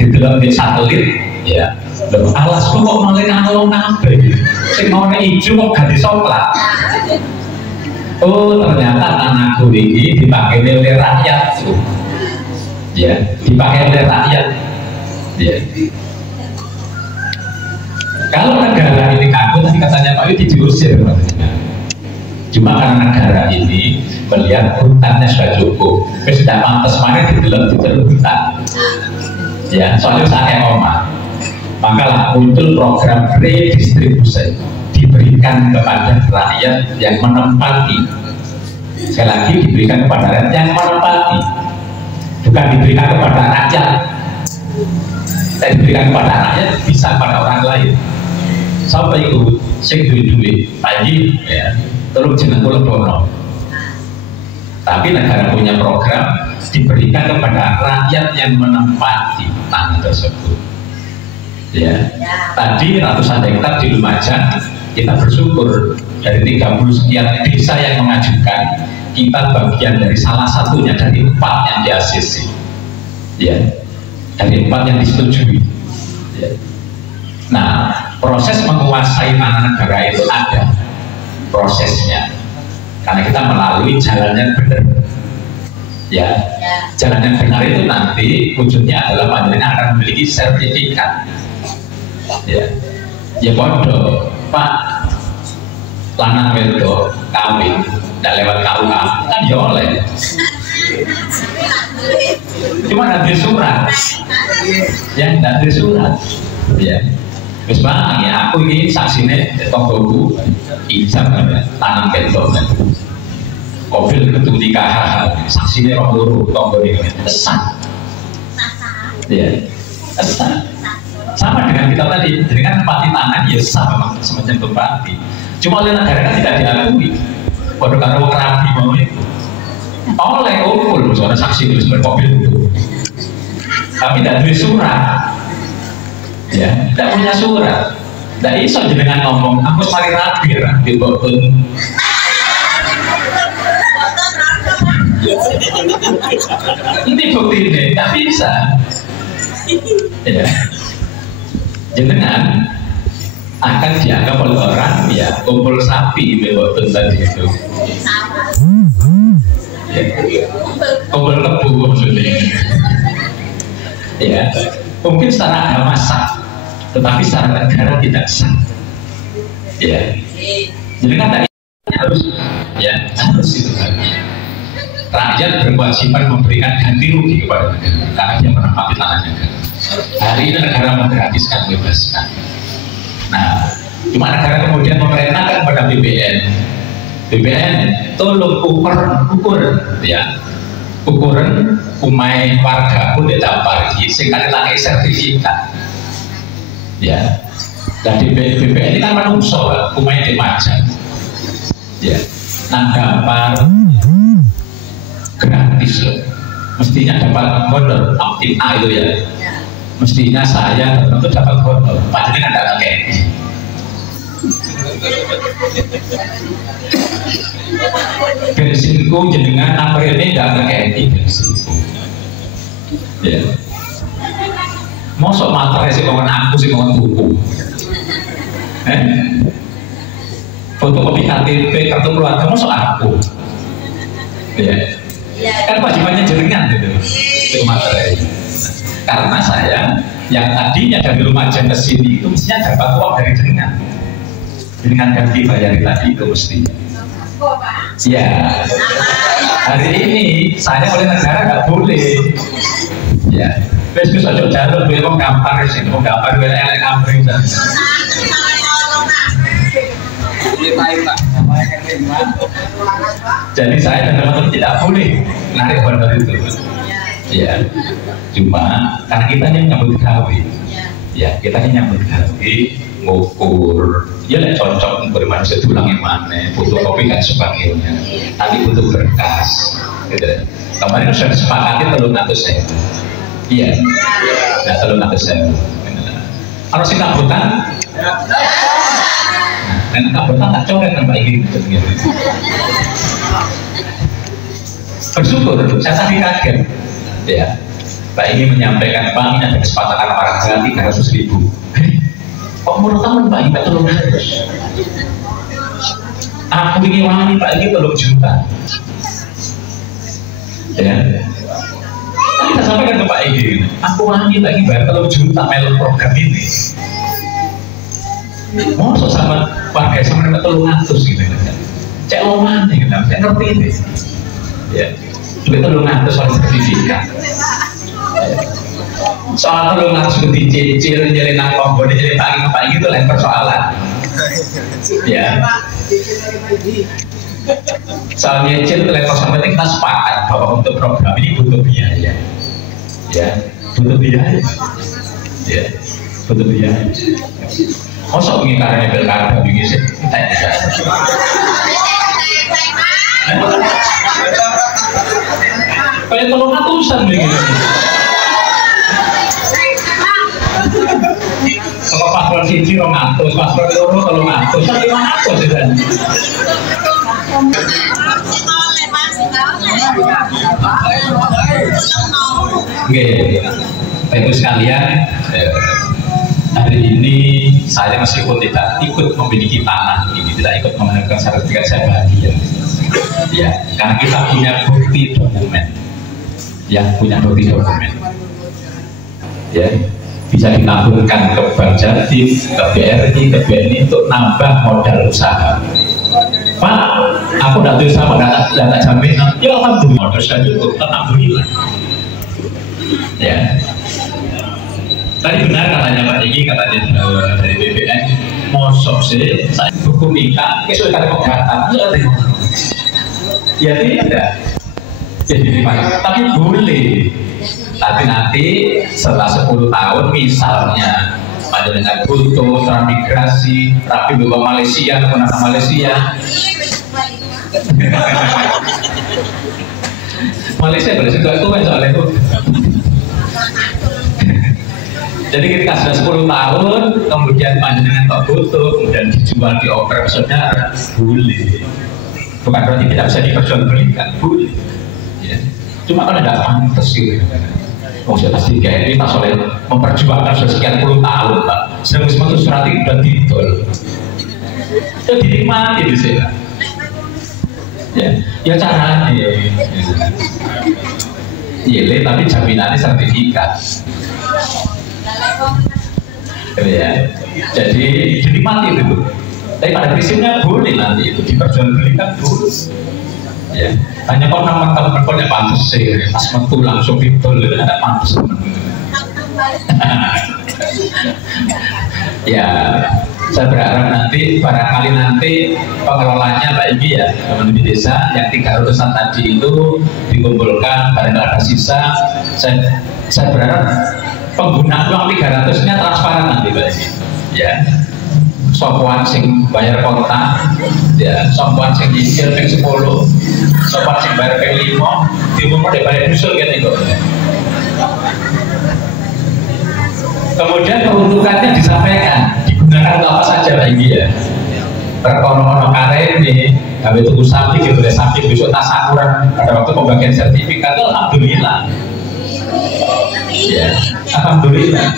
di dalam di satelit, ya. Alasku kok malah ngalong nabe, sing mau hijau kok ganti coklat. Oh ternyata tanahku ini dipakai oleh rakyat, ya, dipakai oleh rakyat, ya. Kalau negara ini kaku, tadi katanya Pak Yudi diusir, cuma karena negara ini melihat hutannya sudah cukup, tidak pantas mana di dalam hutan, ya, soalnya saya omah, maka muncul program redistribusi, diberikan kepada rakyat yang menempati. Sekali lagi diberikan kepada rakyat yang menempati, bukan diberikan kepada rakyat. Dan diberikan kepada rakyat bisa pada orang lain. Sampai itu sing duit pagi ya, terus jangan bono. Tapi negara punya program diberikan kepada rakyat yang menempati tanah tersebut. Ya, tadi ratusan hektar di Lumajang, kita bersyukur dari 30 sekian desa yang mengajukan, kita bagian dari salah satunya dari 4 yang di ACC, ya, dari 4 yang disetujui. Ya. Nah, proses menguasai tanah negara itu ada prosesnya, karena kita melalui jalan yang benar. Ya, jalan yang benar itu nanti wujudnya adalah panjenengan akan memiliki sertifikat. Ya, ya bodoh, Pak, lanang wedo kawin, tidak lewat KUA kan ya oleh. Cuma ada surat, yang ada surat, ya. Terus bang, ya aku ini saksinya tonggoku, ijab tanam kendor, kofil ketua nikah, saksinya orang luru tonggo ini pesan, ya, pesan. Sama dengan kita tadi, dengan empati tangan ya sama semacam empati. Cuma oleh negara kan tidak diakui. Waduh karo kerapi mau itu. Oleh kumpul soal saksi itu sebagai mobil itu. Tapi tidak ada surat. Ya, tidak punya surat. Tidak bisa dengan ngomong, aku mari rapi di botol. Ini bukti ini, tidak bisa. Ya. Jenengan akan dianggap oleh orang ya kumpul sapi bebotun tadi itu, ya. Kumpul kebu maksudnya, ya. Mungkin secara agama sah, tetapi secara negara tidak sah, ya. Jenengan tadi harus itu kan. Rakyat berkewajiban memberikan ganti rugi kepada negara karena dia menempati tanah negara. Hari ini negara menggratiskan, bebaskan. Nah, cuma negara kemudian memerintahkan kepada BPN, tolong ukur, ya, ukuran umai warga pun tidak pergi, sehingga dilakai sertifikat, ya. Jadi BPN ini kan manusia, umai di Majang, Ya, nang gampang gratis loh. Mestinya dapat honor, A itu ya. Mestinya saya tentu dapat honor, padahal kan tidak kayak ini. Bensinku jenengan nomor ini tidak kayak ini bensinku. Ya. Mosok materai sih kawan aku sih kawan buku. Fotokopi KTP kartu keluarga mosok aku. Ya. Kan wajibannya jenengan gitu. Itu materai. Karena saya yang tadinya dari Lumajang ke sini itu mestinya dapat uang dari jenengan. Jenengan ganti bayar tadi itu mestinya. Ya. Hari ini saya oleh negara nggak boleh. Ya. Besok ojo jalur boleh mau gampar sih, mau gampar boleh elek kampring saja. Jadi saya dan teman-teman tidak boleh narik honor itu. Ya, cuma karena kita ini nyambut gawe. Ya, kita ini nyambut gawe, ngukur. Ya lah cocok untuk manusia tulang yang mana, fotokopi dan sebagainya. Tapi butuh berkas. Gitu. Kemarin sudah disepakati 300.000. Iya, nggak 300.000. Kalau si kabutan, dan kabutan tak coret tambah ini. Bersyukur, saya tadi kaget. Ya, Pak ini menyampaikan Pak ini ada kesepakatan warga 300.000. Kok menurut teman Pak ini 300? Aku ingin wangi Pak ini 3 juta. Ya. Kita sampaikan ke Pak Egi, aku wangi lagi bayar 3 juta melon program ini. Mau sama warga sama mereka 300 gitu kan? Cek oman nih kan? Saya ngerti ini. Ya, duit 300 soal sertifikat. Soal 300 dicicil, jadi nang kompor, jadi Pak Egi itu lain persoalan. Ya. Soal nyicil level sampai kita sepakat bahwa untuk program ini butuh biaya. Ya, butuh biaya. Ya, butuh biaya. Masa ingin karena pilkada begini sih? Kayak 300-an begini. Kalau paspor siji 200, paspor loro 300, 500 ya. Oke, Bapak sekalian, hari ini saya meskipun tidak ikut memiliki tanah ini, tidak ikut memenangkan sertifikat, saya bahagia. Ya, karena kita punya bukti dokumen, punya bukti dokumen. Ya, bisa ditaburkan ke Bank Jatim, ke BRI, ke BNI untuk nambah modal usaha. Pak, aku tidak bisa data jaminan. Ya alhamdulillah, modal saya cukup, alhamdulillah. Ya. Tadi benar katanya Pak Egi, katanya dari BPN, mosok sih, saya hukum nikah, kesulitan pemberatan, ya tidak. Jadi tapi boleh. Tapi nanti setelah 10 tahun misalnya ada dengan butuh transmigrasi, rapi bawa Malaysia, kemenangan Malaysia. Malaysia boleh juga itu kan soalnya itu. Jadi ketika sudah 10 tahun, kemudian panjenengan tak butuh, kemudian dijual di oper saudara, boleh. Bukan berarti tidak bisa diperjualbelikan, boleh. Ya. Cuma kan ada pantas gitu. Oh, saya pasti kayak ini tak soleh memperjuangkan sudah sekian puluh tahun, Pak. Sedang semua itu surat itu sudah ditol. Itu dinikmati di sini. Ya caranya. Iya, tapi jaminannya sertifikat. Ya, jadi dinikmati itu. Tapi pada prinsipnya boleh nanti itu diperjualbelikan dulu. Ya, hanya kok nama teman-teman yang pantas sih, pas metu langsung ditol, ada pantas. Ya, saya berharap nanti barangkali nanti pengelolanya Pak Egi ya, teman di desa yang 300-an tadi itu dikumpulkan, barangkali ada sisa. Saya berharap pengguna uang 300-nya transparan nanti Pak Egi. Ya, sopan sing bayar kontak, ya sopan sing nyicil ping 10, sopan sing bayar ping 5, diumumkan di balai dusun kan itu. Kemudian peruntukannya disampaikan, digunakan untuk apa saja lagi ya. Perkono-kono karen nih, kami tunggu sapi, gitu deh sapi besok tasakuran pada waktu pembagian sertifikat, alhamdulillah. Ya, alhamdulillah.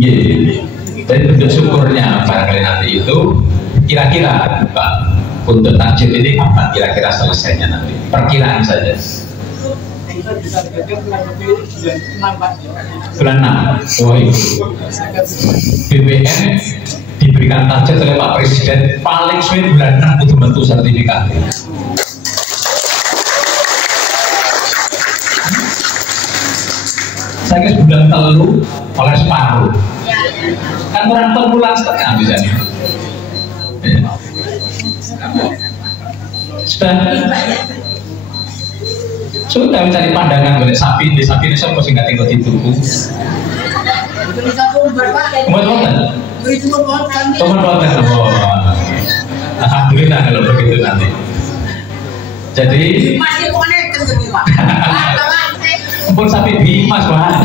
Gitu. Jadi bentuk syukurnya barangkali nanti itu kira-kira Pak untuk takjil ini kapan kira-kira selesainya nanti? Perkiraan saja. Bulan 6. Oh itu. BPN diberikan target oleh Pak Presiden paling sulit bulan 6 untuk bentuk sertifikat. Saya kira bulan telu oleh separuh. Kan kurang bulan setengah bisa nih. Sudah mencari pandangan boleh sapi ini siapa sih nggak tinggal di tubuh. Teman-teman, alhamdulillah kalau begitu nanti. Jadi pun sapi bimas Pak.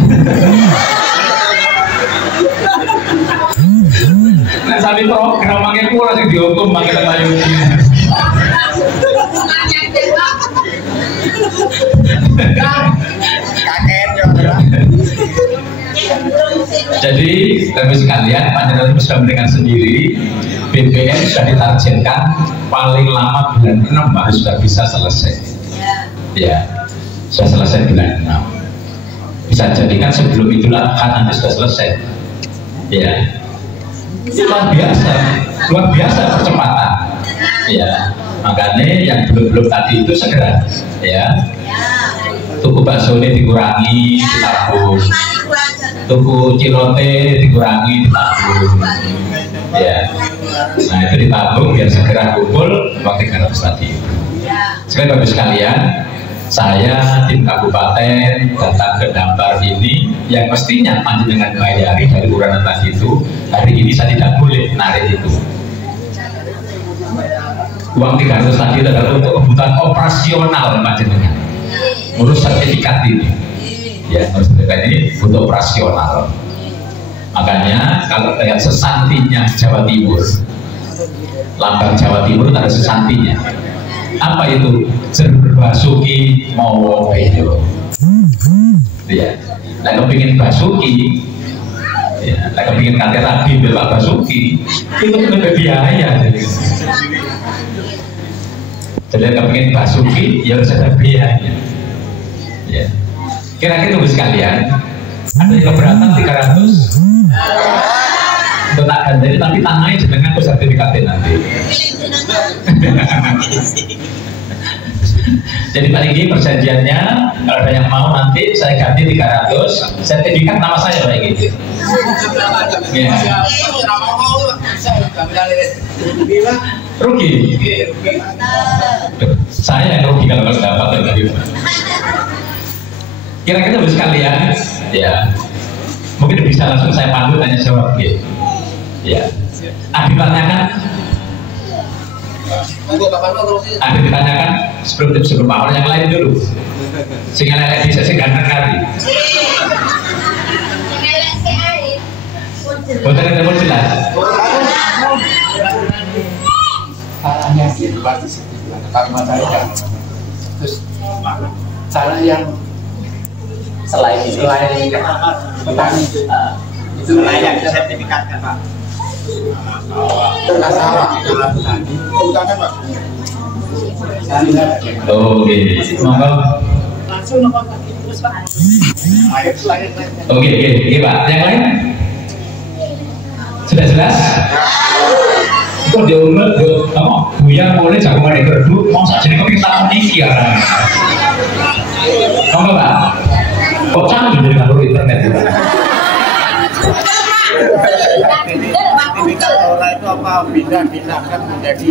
Nah sapi program makin pula sih dihukum makin tayu. Jadi kami sekalian panjenengan sudah mendengar sendiri BPN sudah ditargetkan paling lama bulan 6 harus sudah bisa selesai. Ya, sudah selesai bulan 6. Bisa jadikan sebelum Idul Adha nanti sudah selesai. Ya, luar biasa percepatan. Ya, makanya yang belum tadi itu segera. Ya, tuku bakso ini dikurangi, ditabung. Tuku cilote dikurangi, ditabung. Ya, nah itu ditabung biar segera kumpul uang 300 tadi. Sekali bagus sekalian, saya tim kabupaten datang ke Dampar ini yang mestinya panjenengan bayari dari uranan tadi itu, hari ini saya tidak boleh narik itu. Uang 300 tadi adalah untuk kebutuhan operasional panjenengan, urus sertifikat ini. Ya, urus sertifikat ini untuk operasional. Makanya kalau lihat sesantinya Jawa Timur, lambang Jawa Timur ada sesantinya. Apa itu? Basuki Mowo Bejo. Ya, nah kepingin Basuki, ya, nah kepingin kakek lagi Pak Basuki, itu lebih biaya. Jadi kepingin Basuki, ya harus ada biaya. Ya, kira-kira tunggu sekalian, ada yang keberatan 300. Untuk tak ganti, tapi tanahnya jenengan ke sertifikatnya nanti. Jadi Pak Igi perjanjiannya kalau ada yang mau nanti saya ganti 300 sertifikat nama saya Pak Igi. Ya. Rugi. Saya yang rugi kalau dapat. Kira-kira harus sekalian, ya mungkin bisa langsung saya pandu tanya jawab gitu. Ya. Adi tanyakan. Adi ditanyakan sebelum awal yang lain dulu. Sehingga lelek bisa sih ganteng kali. Betul itu jelas. Caranya gitu pasti kalimat saya kan. Terus cara yang selain petani itu layak sertifikat kan Pak. Masalah utangkan Pak. Oke, monggo. Langsung nomor terus Pak. Oke, Pak. Yang lain? Sudah jelas? Kok dia umur, kamu buyang boleh jagungan di gerdu, mau saja nih kopi tak meniki ya. Monggo Pak. Kok canggih jadi nggak perlu internet juga. Sertifikat orang itu apa pindah-pindahkan menjadi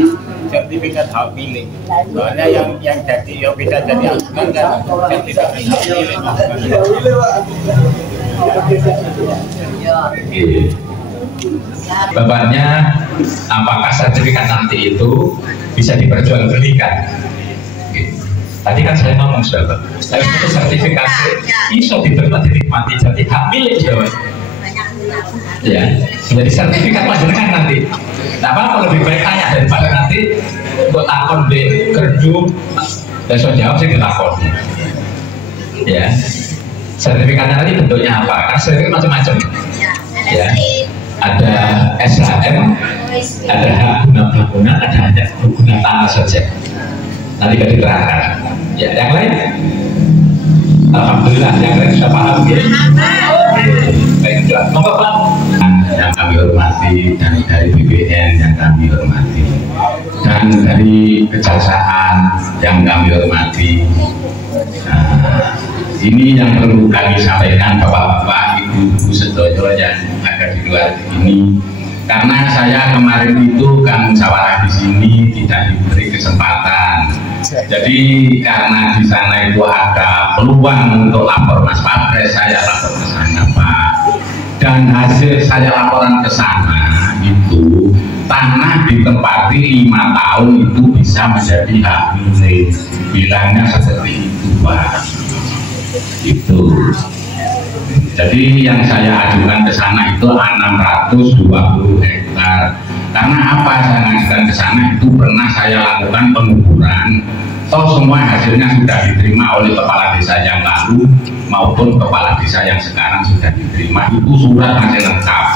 sertifikat hak pilih. Soalnya yang jadi yang pindah jadi ajudan kan sertifikat hak pilih. Bapaknya, apakah sertifikat nanti itu bisa diperjualbelikan? Tadi kan saya ngomong sudah, tapi itu sertifikat bisa diterima dinikmati jadi hak milik sudah. Ya, jadi sertifikat panjenengan nanti. Nah, apa lebih baik tanya daripada nanti untuk takon B kerjum, besok jawab sih ditakon. Ya, sertifikatnya nanti bentuknya apa? Kan sertifikat macam-macam. Ya, ada SHM, ada hak guna bangunan, ada hak guna tanah saja. Nanti akan diterangkan. Ya, yang lain? Alhamdulillah, yang lain sudah paham ya. Baik, jelas. Monggo Pak. Yang kami hormati dan dari BPN yang kami hormati dan dari kejaksaan yang kami hormati. Nah, ini yang perlu kami sampaikan Bapak-bapak, Ibu-ibu sedoyo yang ada di luar ini. Karena saya kemarin itu kan musyawarah di sini tidak diberi kesempatan. Jadi karena di sana itu ada peluang untuk lapor Mas Papres, saya lapor ke sana Pak. Dan hasil saya laporan ke sana itu tanah ditempati 5 tahun itu bisa menjadi hak milik. Bilangnya seperti itu Pak. Itu. Jadi yang saya ajukan ke sana itu 620 hektar. Karena apa saya ngajukan ke sana itu pernah saya lakukan pengukuran. Toh semua hasilnya sudah diterima oleh kepala desa yang lalu maupun kepala desa yang sekarang sudah diterima. Itu surat masih lengkap.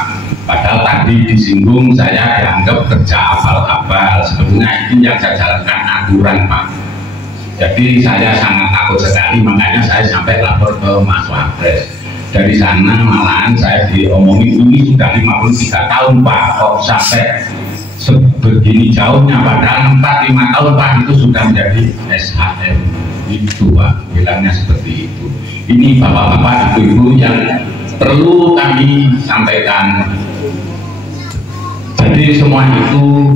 Padahal tadi disinggung saya dianggap kerja abal-abal. Sebetulnya itu yang saya jalankan aturan Pak. Jadi saya sangat takut sekali, makanya saya sampai lapor ke Mas Wapres. Dari sana malahan saya diomongin ini sudah 53 tahun Pak, kok sampai sebegini jauhnya, padahal 4-5 tahun Pak itu sudah menjadi SHM itu Pak, bilangnya seperti itu. Ini bapak-bapak, ibu-ibu yang perlu kami sampaikan. Jadi semua itu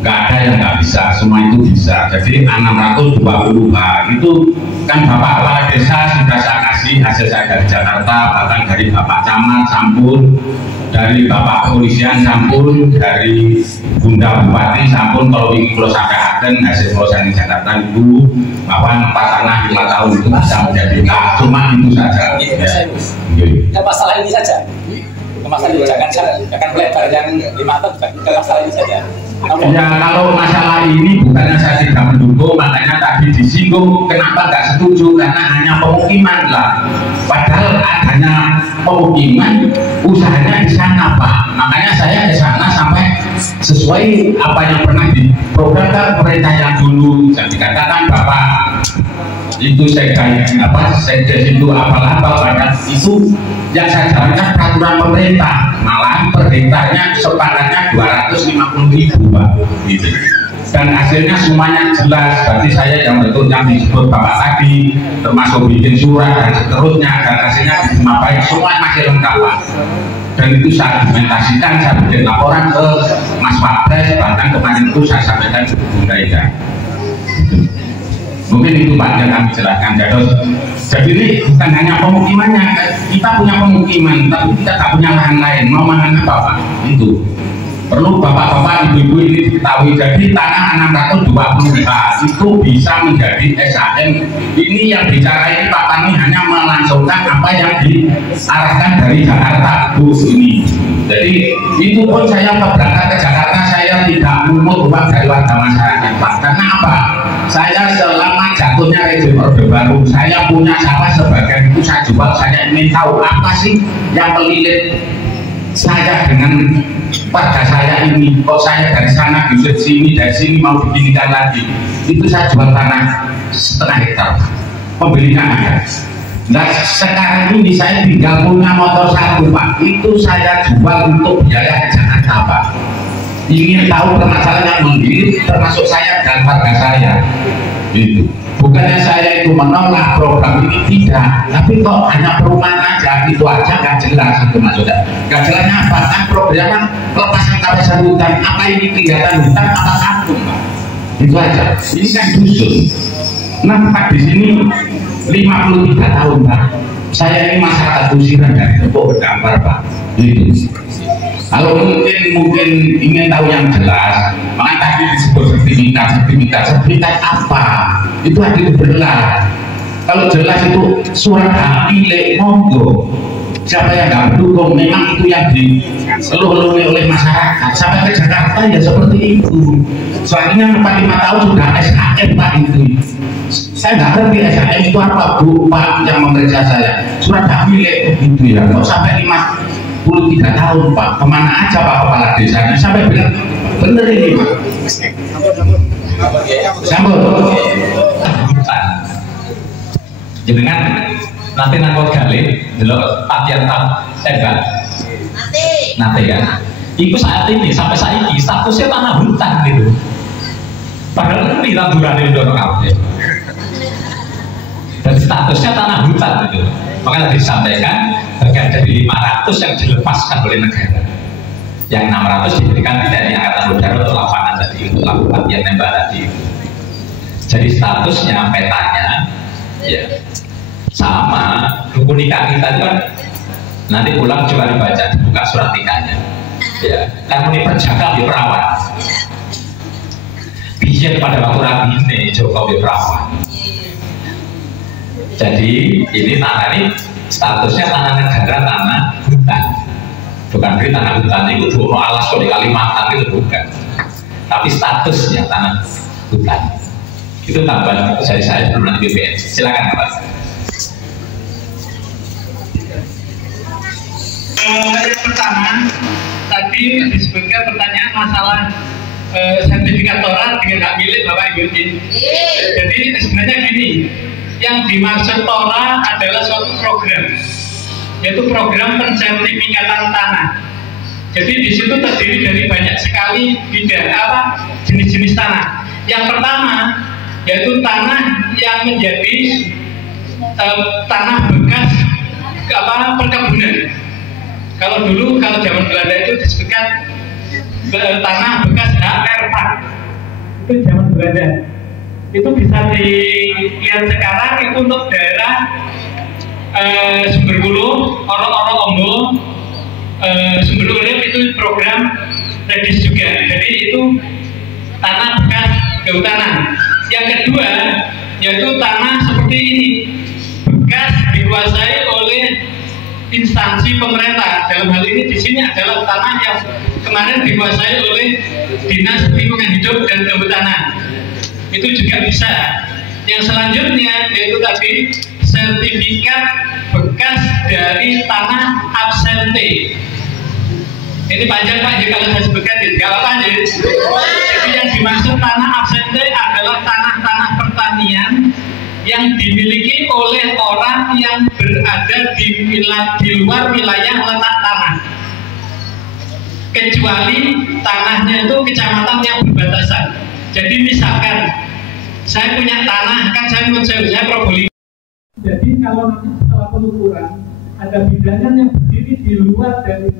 nggak ada yang nggak bisa, semua itu bisa. Jadi 620 Pak itu kan Bapak Kepala Desa sudah saya kasih hasil saya dari Jakarta, bahkan dari Bapak Camat sampun, dari Bapak Kepolisian sampun, dari Bunda Bupati sampun. Kalau ini kalau sampaikan hasil perusahaan di Jakarta itu bahwa tanah 5 tahun itu bisa menjadi hak, cuma itu saja. Ya masalah ini saja. Masalah ini jangan melebar yang 5 tahun, ke masalah ini saja. Ya kalau masalah ini bukannya saya tidak mendukung, makanya tadi disinggung kenapa nggak setuju, karena hanya pemukiman lah. Padahal adanya pemukiman, usahanya di sana Pak. Makanya saya ke sana sampai sesuai apa yang pernah diprogramkan pemerintah yang dulu. Yang dikatakan Bapak itu sekdes itu apalah padahal itu yang saya jalankan peraturan pemerintah, malahan per hektarnya sepakatnya 250.000 Pak gitu. Dan hasilnya semuanya jelas, berarti saya yang betul yang disebut Bapak tadi termasuk bikin surat dan seterusnya, dan hasilnya diterima baik, semua masih lengkap Pak. Dan itu saya dokumentasikan, saya bikin laporan ke Mas Wapres, bahkan kemarin itu saya sampaikan ke Bunda Ida. Mungkin itu Pak yang kami jelaskan. Jadi ini bukan hanya pemukimannya, kita punya pemukiman, tapi kita tak punya lahan lain. Mau mana apa Pak? Itu perlu bapak-bapak, ibu-ibu ini diketahui. Jadi tanah 620 Pak itu bisa menjadi SHM. Ini yang bicara ini Pak Tani hanya melangsungkan apa yang diarahkan dari Jakarta Bu ini. Jadi itu pun saya berangkat ke Jakarta, saya tidak mungut uang dari warga masyarakat Pak. Karena apa? Saya selama jatuhnya rezim Orde Baru, saya punya sawah sebagian itu saya jual. Saya ingin tahu apa sih yang melilit saya dengan warga saya ini. Kok saya dari sana diusir sini, dari sini mau bikinkan lagi. Itu saya jual tanah setengah hektar, pembelinya ada. Nah sekarang ini saya tinggal punya motor 1 Pak, itu saya jual untuk biaya Jakarta Pak. Ingin tahu permasalahan yang menggigit termasuk saya dan warga saya itu. Bukannya saya itu menolak program ini, tidak, tapi kok hanya perumahan aja, itu aja nggak jelas itu maksudnya. Nggak jelasnya apa? Kan programnya pelepasan kawasan hutan, apa ini kegiatan hutan apa kampung Pak? Itu aja. Ini kan dusun. Nah Pak di sini 53 tahun Pak. Saya ini masyarakat usiran dari Tepuk Gambar Pak. Itu. Kalau mungkin ingin tahu yang jelas, maka tadi disebut sertifikat apa? Itu ada benar. Kalau jelas itu surat hak milik, monggo. Siapa yang nggak mendukung, memang itu yang dikeluh-keluhi oleh masyarakat. Sampai ke Jakarta ya seperti itu. Soalnya 45 tahun sudah SHM Pak itu. Saya nggak ngerti SHM itu apa Bu Pak yang memeriksa saya. Surat hak milik begitu ya. Kalau sampai 53 tahun Pak, kemana aja Pak kepala desanya? Sampai bilang bener ini Pak. Sambut. Jenengan nanti nangkut gali delok latihan tembak nanti kan itu saat ini sampai saat ini statusnya tanah hutan gitu, padahal itu di tanduran itu dorong kabeh dan statusnya tanah hutan gitu. Maka disampaikan bagian dari 500 yang dilepaskan oleh negara, yang 600 diberikan TNI Angkatan Udara untuk lapangan tadi, untuk latihan tembak tadi. Jadi statusnya petanya ya sama buku nikah kita kan nanti pulang coba dibaca, dibuka surat nikahnya ya kan ini perjaka di perawan bijen pada waktu rabi ini Jokowi perawan. Jadi ini tanah ini statusnya tanah negara, tanah hutan, bukan berarti tanah hutan itu dulu alas di Kalimantan itu bukan, tapi statusnya tanah hutan. Itu tambahan dari saya sebelum nanti BPN. Silakan Pak. Yang pertama tadi disebutkan pertanyaan masalah sertifikat Torah dengan hak milik Bapak Ibu. Jadi sebenarnya gini, yang dimaksud Torah adalah suatu program, yaitu program pensertifikatan tanah. Jadi di situ terdiri dari banyak sekali bidang jenis-jenis tanah. Yang pertama yaitu tanah yang menjadi tanah bekas perkebunan. Kalau dulu kalau zaman Belanda itu disebutkan tanah bekas hak erfak, itu zaman Belanda. Itu bisa dilihat sekarang itu untuk daerah Sumberwuluh, Orok-Orok Ombo, Sumberwuluh itu program redis juga. Jadi itu tanah bekas kehutanan. Yang kedua yaitu tanah seperti ini, bekas dikuasai oleh instansi pemerintah. Dalam hal ini di sini adalah tanah yang kemarin dikuasai oleh Dinas Lingkungan Hidup dan Kehutanan. Itu juga bisa. Yang selanjutnya yaitu tadi sertifikat bekas dari tanah absente. Ini panjang Pak, jadi kalau saya sebutkan tidak apa-apa. Jadi yang dimaksud tanah absente adalah tanah-tanah pertanian yang dimiliki oleh orang yang berada di luar wilayah letak tanah, kecuali tanahnya itu kecamatan yang berbatasan. Jadi misalkan saya punya tanah, kan saya Probolinggo. Jadi kalau nanti setelah pengukuran ada bidangan yang berdiri di luar dari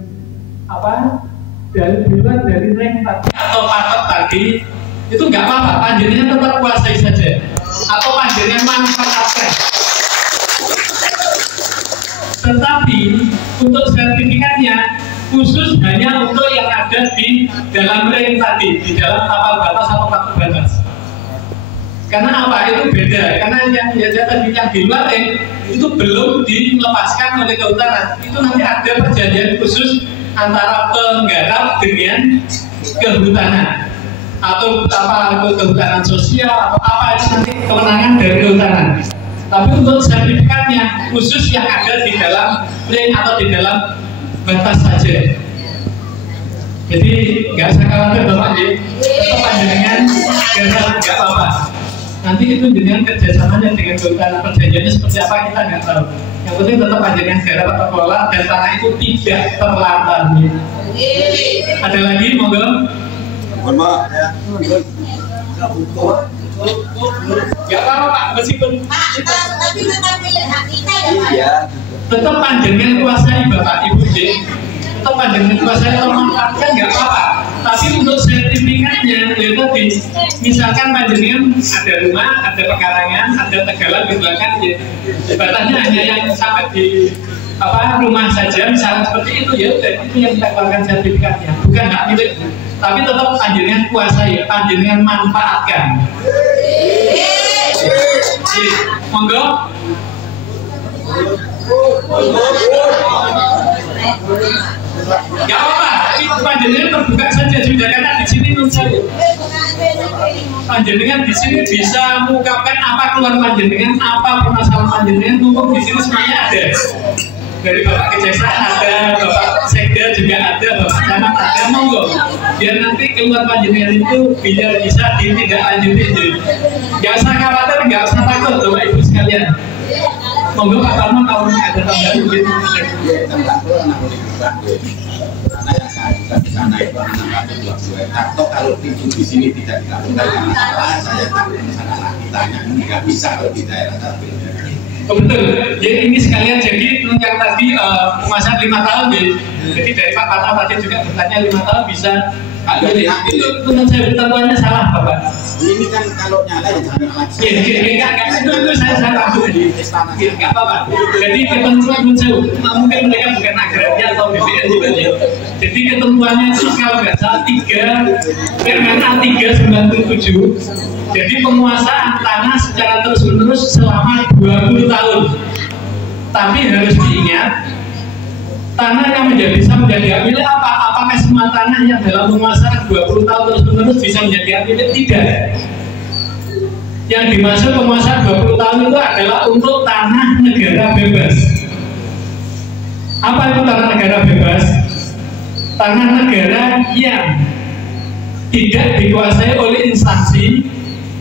dari ring tadi atau patok tadi, itu nggak apa-apa, panjenengan tetap kuasai saja, atau panjenengan manfaatkan. Tetapi untuk sertifikatnya khusus hanya untuk yang ada di dalam ring tadi, di dalam tapal batas atau patok batas. Karena apa? Itu beda. Karena yang di luar ring itu belum dilepaskan oleh kehutanan. Itu nanti ada perjanjian khusus antara penggarap dengan kehutanan, atau kehutanan sosial atau apa itu nanti kewenangan dari kehutanan. Tapi untuk sertifikatnya khusus yang ada di dalam ring atau di dalam batas saja. Jadi nggak usah khawatir Bapak ya, tetap panjenengan garap nggak apa-apa. Nanti itu dengan kerjasamanya dengan kehutanan, perjanjiannya seperti apa kita nggak tahu. Yang penting tetap panjenengan garap atau kelola dan tanah itu tidak terlantar. Ada lagi monggo. Mohon maaf ya. Gak apa-apa Pak, meskipun tapi memang milik hak kita ya Pak. Iya. Tetap panjenengan kuasai Bapak Ibu J. Tetap panjenengan kuasai atau memanfaatkan nggak apa-apa. Tapi untuk sertifikatnya, ya tadi, misalkan panjenengan ada rumah, ada pekarangan, ada tegalan di belakang, ya batasnya hanya yang sampai di rumah saja misalnya seperti itu, ya udah itu yang kita keluarkan sertifikatnya, bukan hak milik, tapi tetap panjenengan kuasai, panjenengan manfaatkan. Monggo. Gak apa-apa, tapi panjenengan terbuka saja sudah, karena di sini panjenengan di sini bisa mengungkapkan apa keluhan panjenengan, apa permasalahan panjenengan, mumpung di sini semuanya ada. Dari Bapak Kejaksaan ada, Bapak Sekda juga ada, Bapak Camat ada, monggo. Biar nanti keluar panjenengan itu biar bisa ditindaklanjuti. Gak usah khawatir, gak usah takut, Bapak Ibu sekalian. Monggo Pak Parman kalau ada tambahan mungkin. Karena yang saya juga di sana itu anak 22 hektar. Toh kalau itu di sini tidak dilakukan masalah, saya takut misalnya anak kitanya nggak bisa kalau di daerah terpencil. Oh, betul. Jadi ini sekalian jadi yang tadi masa 5 tahun ya. Jadi dari Pak Parman tadi juga bertanya 5 tahun bisa. Itu menurut saya ketentuannya salah Bapak. Ini kan kalau nyala ya jangan langsung. Itu saya langsung di istana. Nggak apa-apa. Jadi ketentuan mungkin mereka bukan agraria atau BPN sebenarnya. Jadi ketentuannya itu kalau nggak salah 3 Permen A397. Jadi penguasaan tanah secara terus-menerus selama 20 tahun. Tapi harus diingat, tanah yang bisa menjadi hak milik apa? Apakah semua tanah yang dalam penguasaan 20 tahun terus-menerus bisa menjadi hak milik? Tidak. Yang dimaksud penguasaan 20 tahun itu adalah untuk tanah negara bebas. Apa itu tanah negara bebas? Tanah negara yang tidak dikuasai oleh instansi,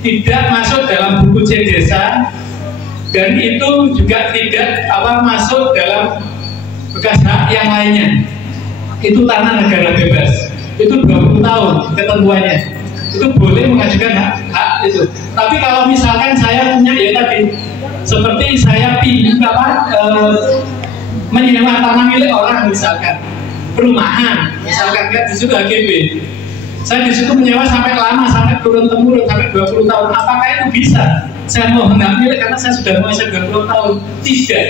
tidak masuk dalam buku C desa, dan itu juga tidak masuk dalam bekas hak yang lainnya. Itu tanah negara bebas. Itu 20 tahun ketentuannya. Itu boleh mengajukan hak itu. Tapi kalau misalkan saya punya ya tadi, seperti saya menyewa tanah milik orang misalkan, perumahan, misalkan kan di situ HGB. Saya di situ menyewa sampai lama, sampai turun-temurun, sampai 20 tahun. Apakah itu bisa? Saya mau hendak milik karena saya sudah menguasai 20 tahun. Tidak.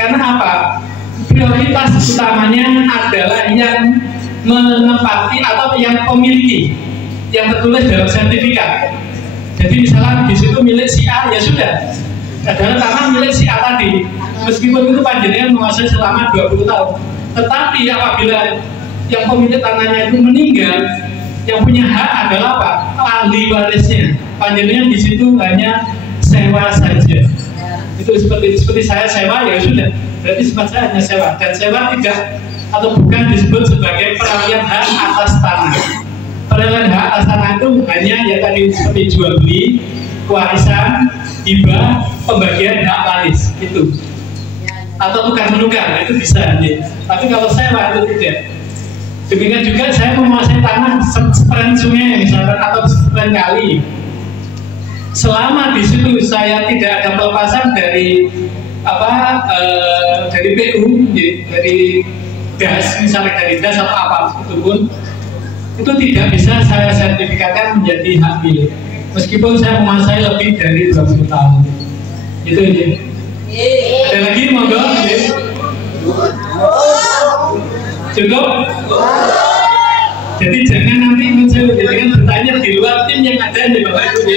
Karena apa? Prioritas utamanya adalah yang menempati atau yang memiliki, yang tertulis dalam sertifikat. Jadi misalnya di situ milik si A, ya sudah, adalah tanah milik si A tadi. Meskipun itu panjenengan menguasai selama 20 tahun. Tetapi apabila yang pemilik tanahnya itu meninggal, yang punya hak adalah apa? Ahli warisnya. Panjenengan di situ hanya sewa saja. Itu seperti saya sewa, ya sudah. Berarti sifat saya hanya sewa, dan sewa tidak atau bukan disebut sebagai peralihan hak atas tanah. Peralihan hak atas tanah itu hanya ya tadi seperti jual beli, warisan, hibah, pembagian hak waris itu, atau tukar menukar itu bisa. Ya. Tapi kalau sewa itu tidak. Demikian juga saya menguasai tanah seperan sungai misalkan atau seperan kali. Selama di situ saya tidak ada pelepasan dari dari PU, dari gas, misalnya dari gas atau apa itu pun, itu tidak bisa saya sertifikatkan menjadi hak milik. Meskipun saya menguasai lebih dari 20 tahun. Itu aja. Ada lagi monggo? Cukup? Jadi jangan nanti menjadikan bertanya di luar tim yang ada di Bapak Ibu.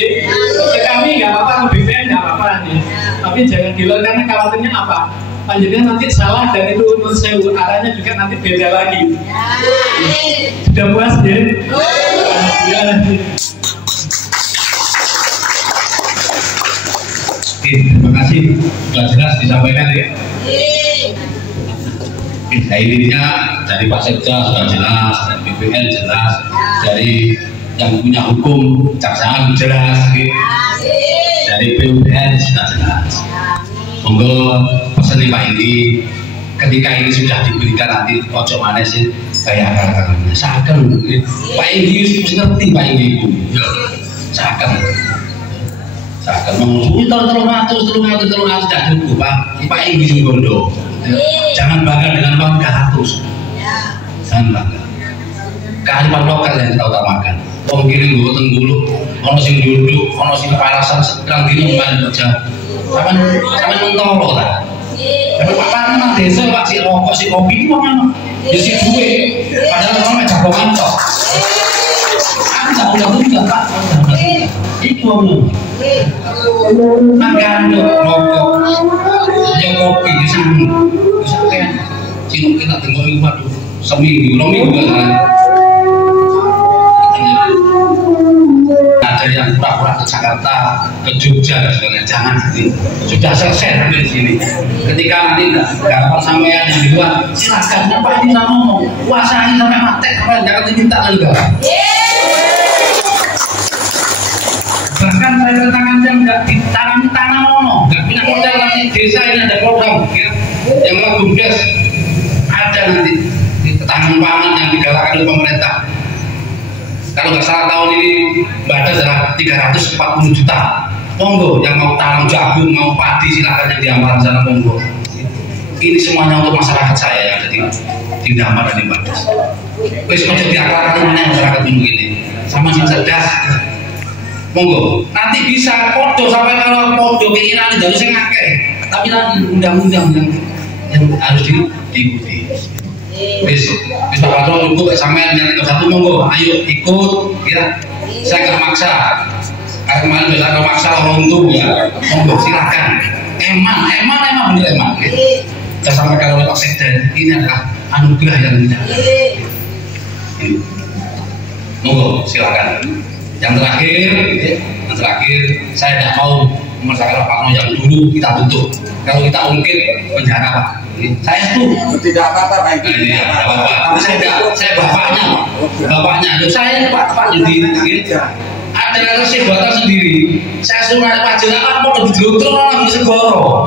Ke kami nggak apa-apa, ke BPN nggak apa-apa nih. Tapi jangan di luar karena khawatirnya apa? Panjenengan nanti salah dan itu menurut saya arahnya juga nanti beda lagi. Sudah puas ya? Terima kasih, sudah jelas disampaikan ya. Intinya dari Pak Sekda sudah jelas, dari BPN jelas, dari yang punya hukum kejaksaan jelas, dari PUBN sudah jelas. Monggo pesan Pak ini, ketika ini sudah diberikan nanti ojo mana sih kayak akar-akarnya. Seakan Pak Inggi ngerti Pak Inggi itu, seakan mengusung terus sudah cukup Pak Inggi Sunggondo. Jangan bangga dengan uang 300. Jangan bangga. Kearifan lokal yang kita utamakan. Wong kiri gue tenggulu, ono sing duduk, ono sing kepanasan, sedang dini kembali kerja. Sampai mentolo lah. Tapi Pak Parno nang desa Pak si rokok si kopi kok ngono. Ya si duwe. Padahal ono mek jagongan tok. Aku tak udah Pak. Iku ngono. Makan rokok. Ya kopi di sini. Sampeyan sing kita dengar iki waduh seminggu, 2 minggu kan. Ada yang pura-pura ke Jakarta, ke Jogja dan sebagainya, jangan gitu. Sudah selesai sampai di sini. Ketika nanti gampang sampean yang di luar, silakan Pak ini ngomong, kuasai sampai mati, sampai jangan diminta enggak. Bahkan saya tangan yang enggak di tangan ngomong, enggak punya modal nanti desa ini ada program ya, yang BUMDes ada nanti di ketahanan pangan yang digalakkan oleh pemerintah. Kalau nggak salah tahun ini batas adalah 340 juta. Monggo yang mau tanam jagung, mau padi silakan yang di Amparan sana monggo. Ini semuanya untuk masyarakat saya yang ada di Damar dan di Badas. Wes ojo diakal-akali mana masyarakat ini sama sing cerdas. Monggo nanti bisa podo sampai kalau podo keinginan dari sing akeh. Tapi nanti undang-undang yang harus diikuti. Wis Pak Patron cukup sampean yang satu monggo ayo ikut ya. Saya nggak maksa. Karena kemarin sudah ada maksa orang tua ya. Monggo silakan. Emang bener emang. Saya sampaikan oleh Pak Sekda ini adalah anugerah yang kita. Monggo silakan. Yang terakhir saya tidak mau memaksakan Pak Patron yang dulu kita tutup. Kalau kita ungkit penjara Pak. Saya tuh tidak apa-apa baik. Saya bapaknya. Saya Pak jadi ada resep buatan sendiri. Saya suruh narik pajak apa mau dijodoh orang di Segoro.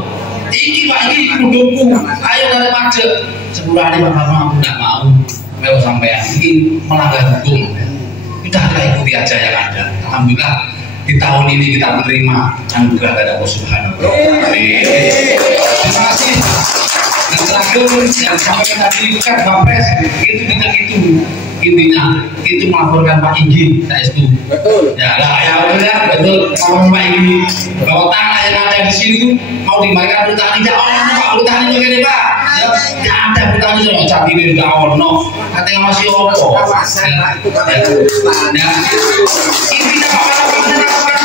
Iki Pak ini produkku. Ayo narik pajak. 10 hari Pak Parno aku tidak mau. Kalau sampai ini melanggar hukum. Kita ikuti aja yang ada. Alhamdulillah di tahun ini kita menerima anugerah dari Allah Subhanahu wa Ta'ala. Terima kasih. Dan terakhir yang sampai tadi kan Wapres itu intinya itu melaporkan Pak Inggi saya itu betul ya lah ya betul kalau Pak Inggi bahwa tanah yang ada di sini tuh mau dibayar petani tidak ono Pak petani itu gini Pak ya ada petani itu cap ini tidak ono katanya masih opo ya intinya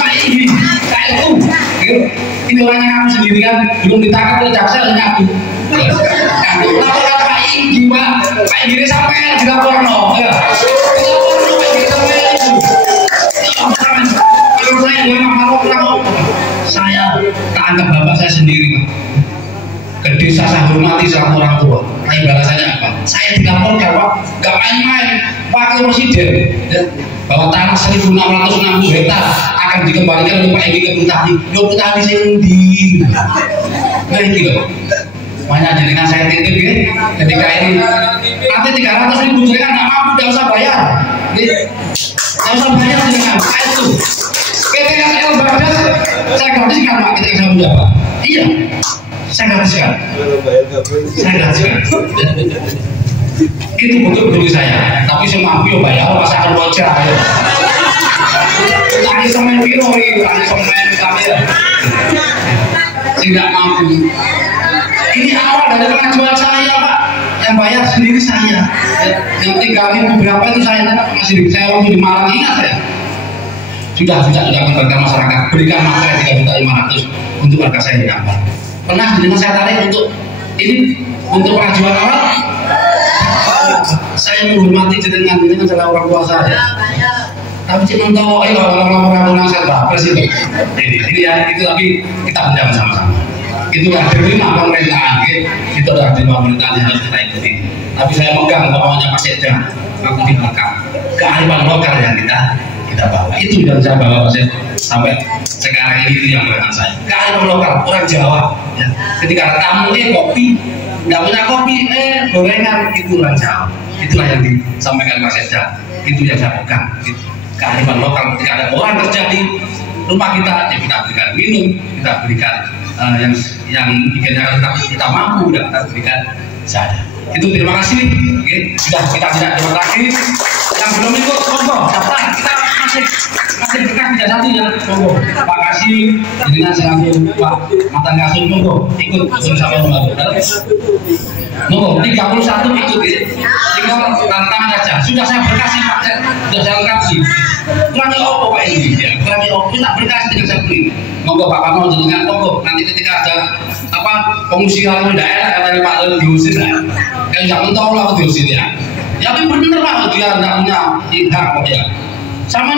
Pak Inggi saya itu ini orangnya kamu sendiri kan belum ditangkap oleh jaksa dan aku laporkan Pak Inggi Pak Inggi sampai di laporno ya saya tak anggap bapak saya sendiri ke desa saya hormati selaku orang tua. Tapi balasannya apa? Saya dilaporkan Pak, gak main-main Wakil Presiden ya, bahwa tanah 1.660 hektar akan dikembalikan oleh Pak Edi ke Petani. Loh Petani sendi. Nah ini loh. Makanya dengan saya titip ya, ketika ini nanti 300.000 jenengan nggak mampu, nggak usah bayar. Nggak usah bayar jenengan. Itu. Ketika saya Badas, saya gratiskan Pak ketika saya muda Pak. Iya, saya gratiskan. Saya gratiskan. Itu betul-betul saya. Tapi semampu ya bayar, masakan bocah. Tadi semen biru, tadi semen kami. Tidak mampu. Ini awal dari pengajuan saya Pak, yang bayar sendiri saya, yang tinggalin beberapa itu saya masih saya waktu di Malang ingat saya sudah mengembangkan masyarakat berikan materi 3.500.000 untuk warga saya di Kampar. Pernah dengan saya tarik untuk ini untuk pengajuan awal saya menghormati jenengan adalah orang tua saya. Tapi cuma tahu orang-orang saya Wapres itu ini ya itu tapi kita berjalan sama-sama. Itu adalah terima pemerintahan, itu adalah terima pemerintahan yang harus kita ikuti. Tapi saya megang bawahnya Pak Sekda, waktu di belakang kearifan lokal yang kita bawa. Itu yang saya bawa Pak Sekda sampai sekarang ini itu yang belakang saya. Kearifan lokal orang Jawa. Ya. Ketika tamu kopi, nggak punya kopi, gorengan itu orang Jawa. Itulah yang disampaikan Pak Sekda. Itu yang saya pegang. Kearifan lokal ketika ada orang kerja di rumah kita, ya kita berikan minum, kita berikan yang kita mampu dan kita berikan saja. Itu terima kasih. Oke, sudah kita tidak terima lagi. Yang belum ikut monggo daftar kita masih berkah tidak satu ya, monggo. Pak Kasih, dengan selaku Pak Matan Kasih, monggo ikut bersama membantu. Monggo 31 ikut ya. Tinggal tantang saja. Sudah saya berkasih Pak, sudah saya lengkapi. Kurangi opo Pak ini ya, kurangi opo tak berkasih dengan satu ini. Monggo Pak Pano jenengan monggo. Nanti ketika ada apa pengungsian daerah kata Pak diusir ya. Kayak nggak mentol lah diusir ya. Ya tapi benar Pak dia nggak punya hak kok ya. Sama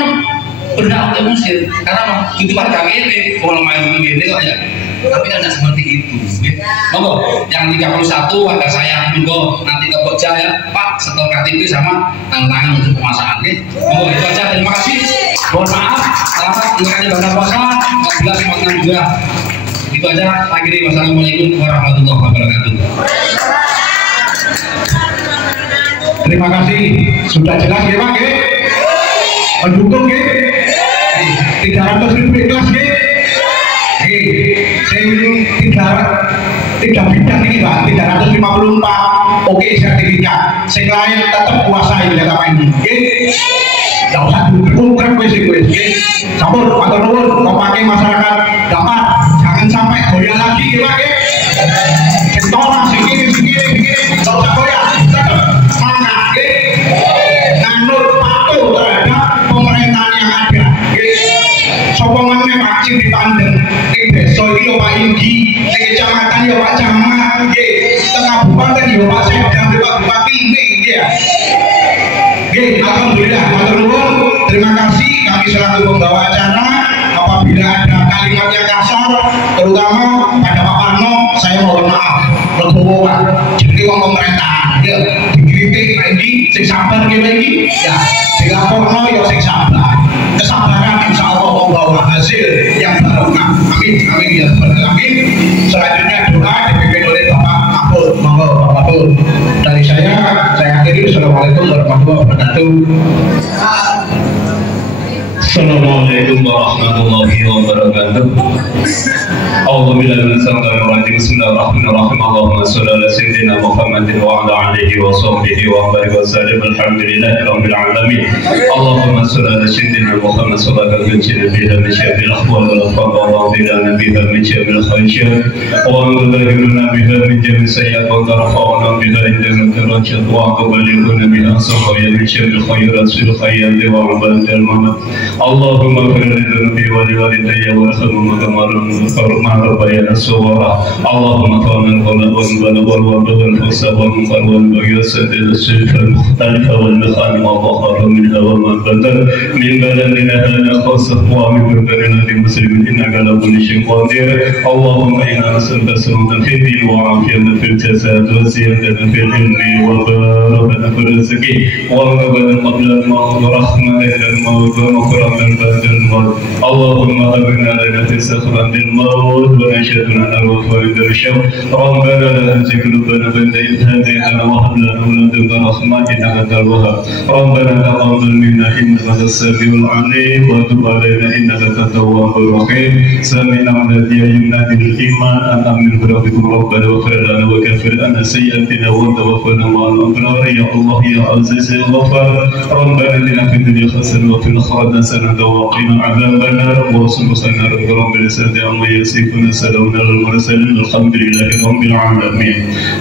berhak untuk musir karena itu warga ini kalau main begini kok ya. Tapi kan tidak seperti itu. Monggo yang 31 warga saya monggo nanti ke Pokja ya Pak setor KTP sama tantangan untuk pemasangan. Monggo itu aja, terima kasih. Mohon maaf selamat menjalani ibadah puasa 1442. Itu aja. Akhiri wassalamualaikum warahmatullahi wabarakatuh. Terima kasih, sudah jelas ya Pak, mendukung 300.000 ikhlas tidak bidang ini Pak, 354 oke sertifikat, sing lain tetap kuasain ya Pak ini tidak usah diungkap sampun, matur nuwun, kau pakai masyarakat dapat, jangan sampai goyah lagi ya Pak tolak segini, tidak usah goyah, tetap semangat nganut patuh terhadap pemerintahan yang ada sokongannya Pak Cim dipandang di desa ini ya Pak Indi di kecamatan ya Pak Camat di kabupaten ya Pak Sedang di Pak Bupati ini ya alhamdulillah matur nuwun, terima kasih. Kami selaku pembawa acara apabila ada kalimat yang kasar terutama pada Pak Parno saya mohon maaf legowo Pak jadi wong pemerintahan ya dikritik lagi sing sabar lagi ya dilaporno ya sing sabar kesabaran insya Allah membawa hasil yang barokah amin ya rabbal alamin. Selanjutnya doa dipimpin oleh Bapak Mahfud, monggo Bapak Mahfud. Dari saya akhiri. Assalamualaikum warahmatullahi wabarakatuh. Assalamualaikum warahmatullahi wabarakatuh. A'udzu billahi minasyaitonir rajim. Bismillahirrahmanirrahim. Allahumma shalli ala sayyidina Muhammadin wa ala alihi wa sahbihi wa barik wa sallim. Alhamdulillahi rabbil alamin. Allahumma shalli ala sayyidina Muhammad sallallahu alaihi wa sallam min syarril ahwal wal afwal wa a'udzu biha min syarril khayshiyat wa a'udzu biha min jami'i sayyi'at wa tarfa'una biha indana darajat wa a'udzu biha min syarril khayrat fil khayat wa a'udzu mamat. Allahumma ighfir li dhunubi wa li walidayya warhamhuma kama rabbayani shaghira. Allahumma qawlan wal fawsa wal munkar wal bayyasa al sifa al mukhtalifa wal makhani wa dhahara minha wa ma badal min baladina hada khassa wa min baladina muslimin innaka ala kulli shay'in qadir. Allahumma inna nas'aluka salamatan fid din wa afiyatan fil jasad wa ziyadatan fil ilmi wa barakatan fil rizqi wa rabbana qabla al-maut wa rahmatan lil maut wa maghfiratan بعد الموت. اللهم أغننا لنا في سخرة الموت ونشهدنا الأرواح عند الشوق. ربنا لا تزغ قلوبنا بعد إذ هديتنا وهب لنا من لدنك رحمة إنك أنت الوهاب. ربنا تقبل منا إنك أنت السميع العليم وتب علينا إنك أنت التواب الرحيم. سمعنا مناديا ينادي بالإيمان أن آمنوا بربكم ربنا واغفر لنا وكفر عنا سيئاتنا وتوفنا مع الأبرار. يا الله يا عزيز يا غفار. ربنا آتنا في الدنيا حسنة وفي الآخرة حسنة وقنا عذاب النار. وصلوا سنة رب العزة عما يصفون سلام على المرسلين الحمد لله رب العالمين.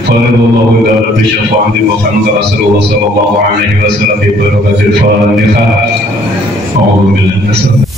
فرض الله تعالى بشفاعة محمد رسول الله صلى الله عليه وسلم ببركة الفاتحة. أعوذ بالله من الشيطان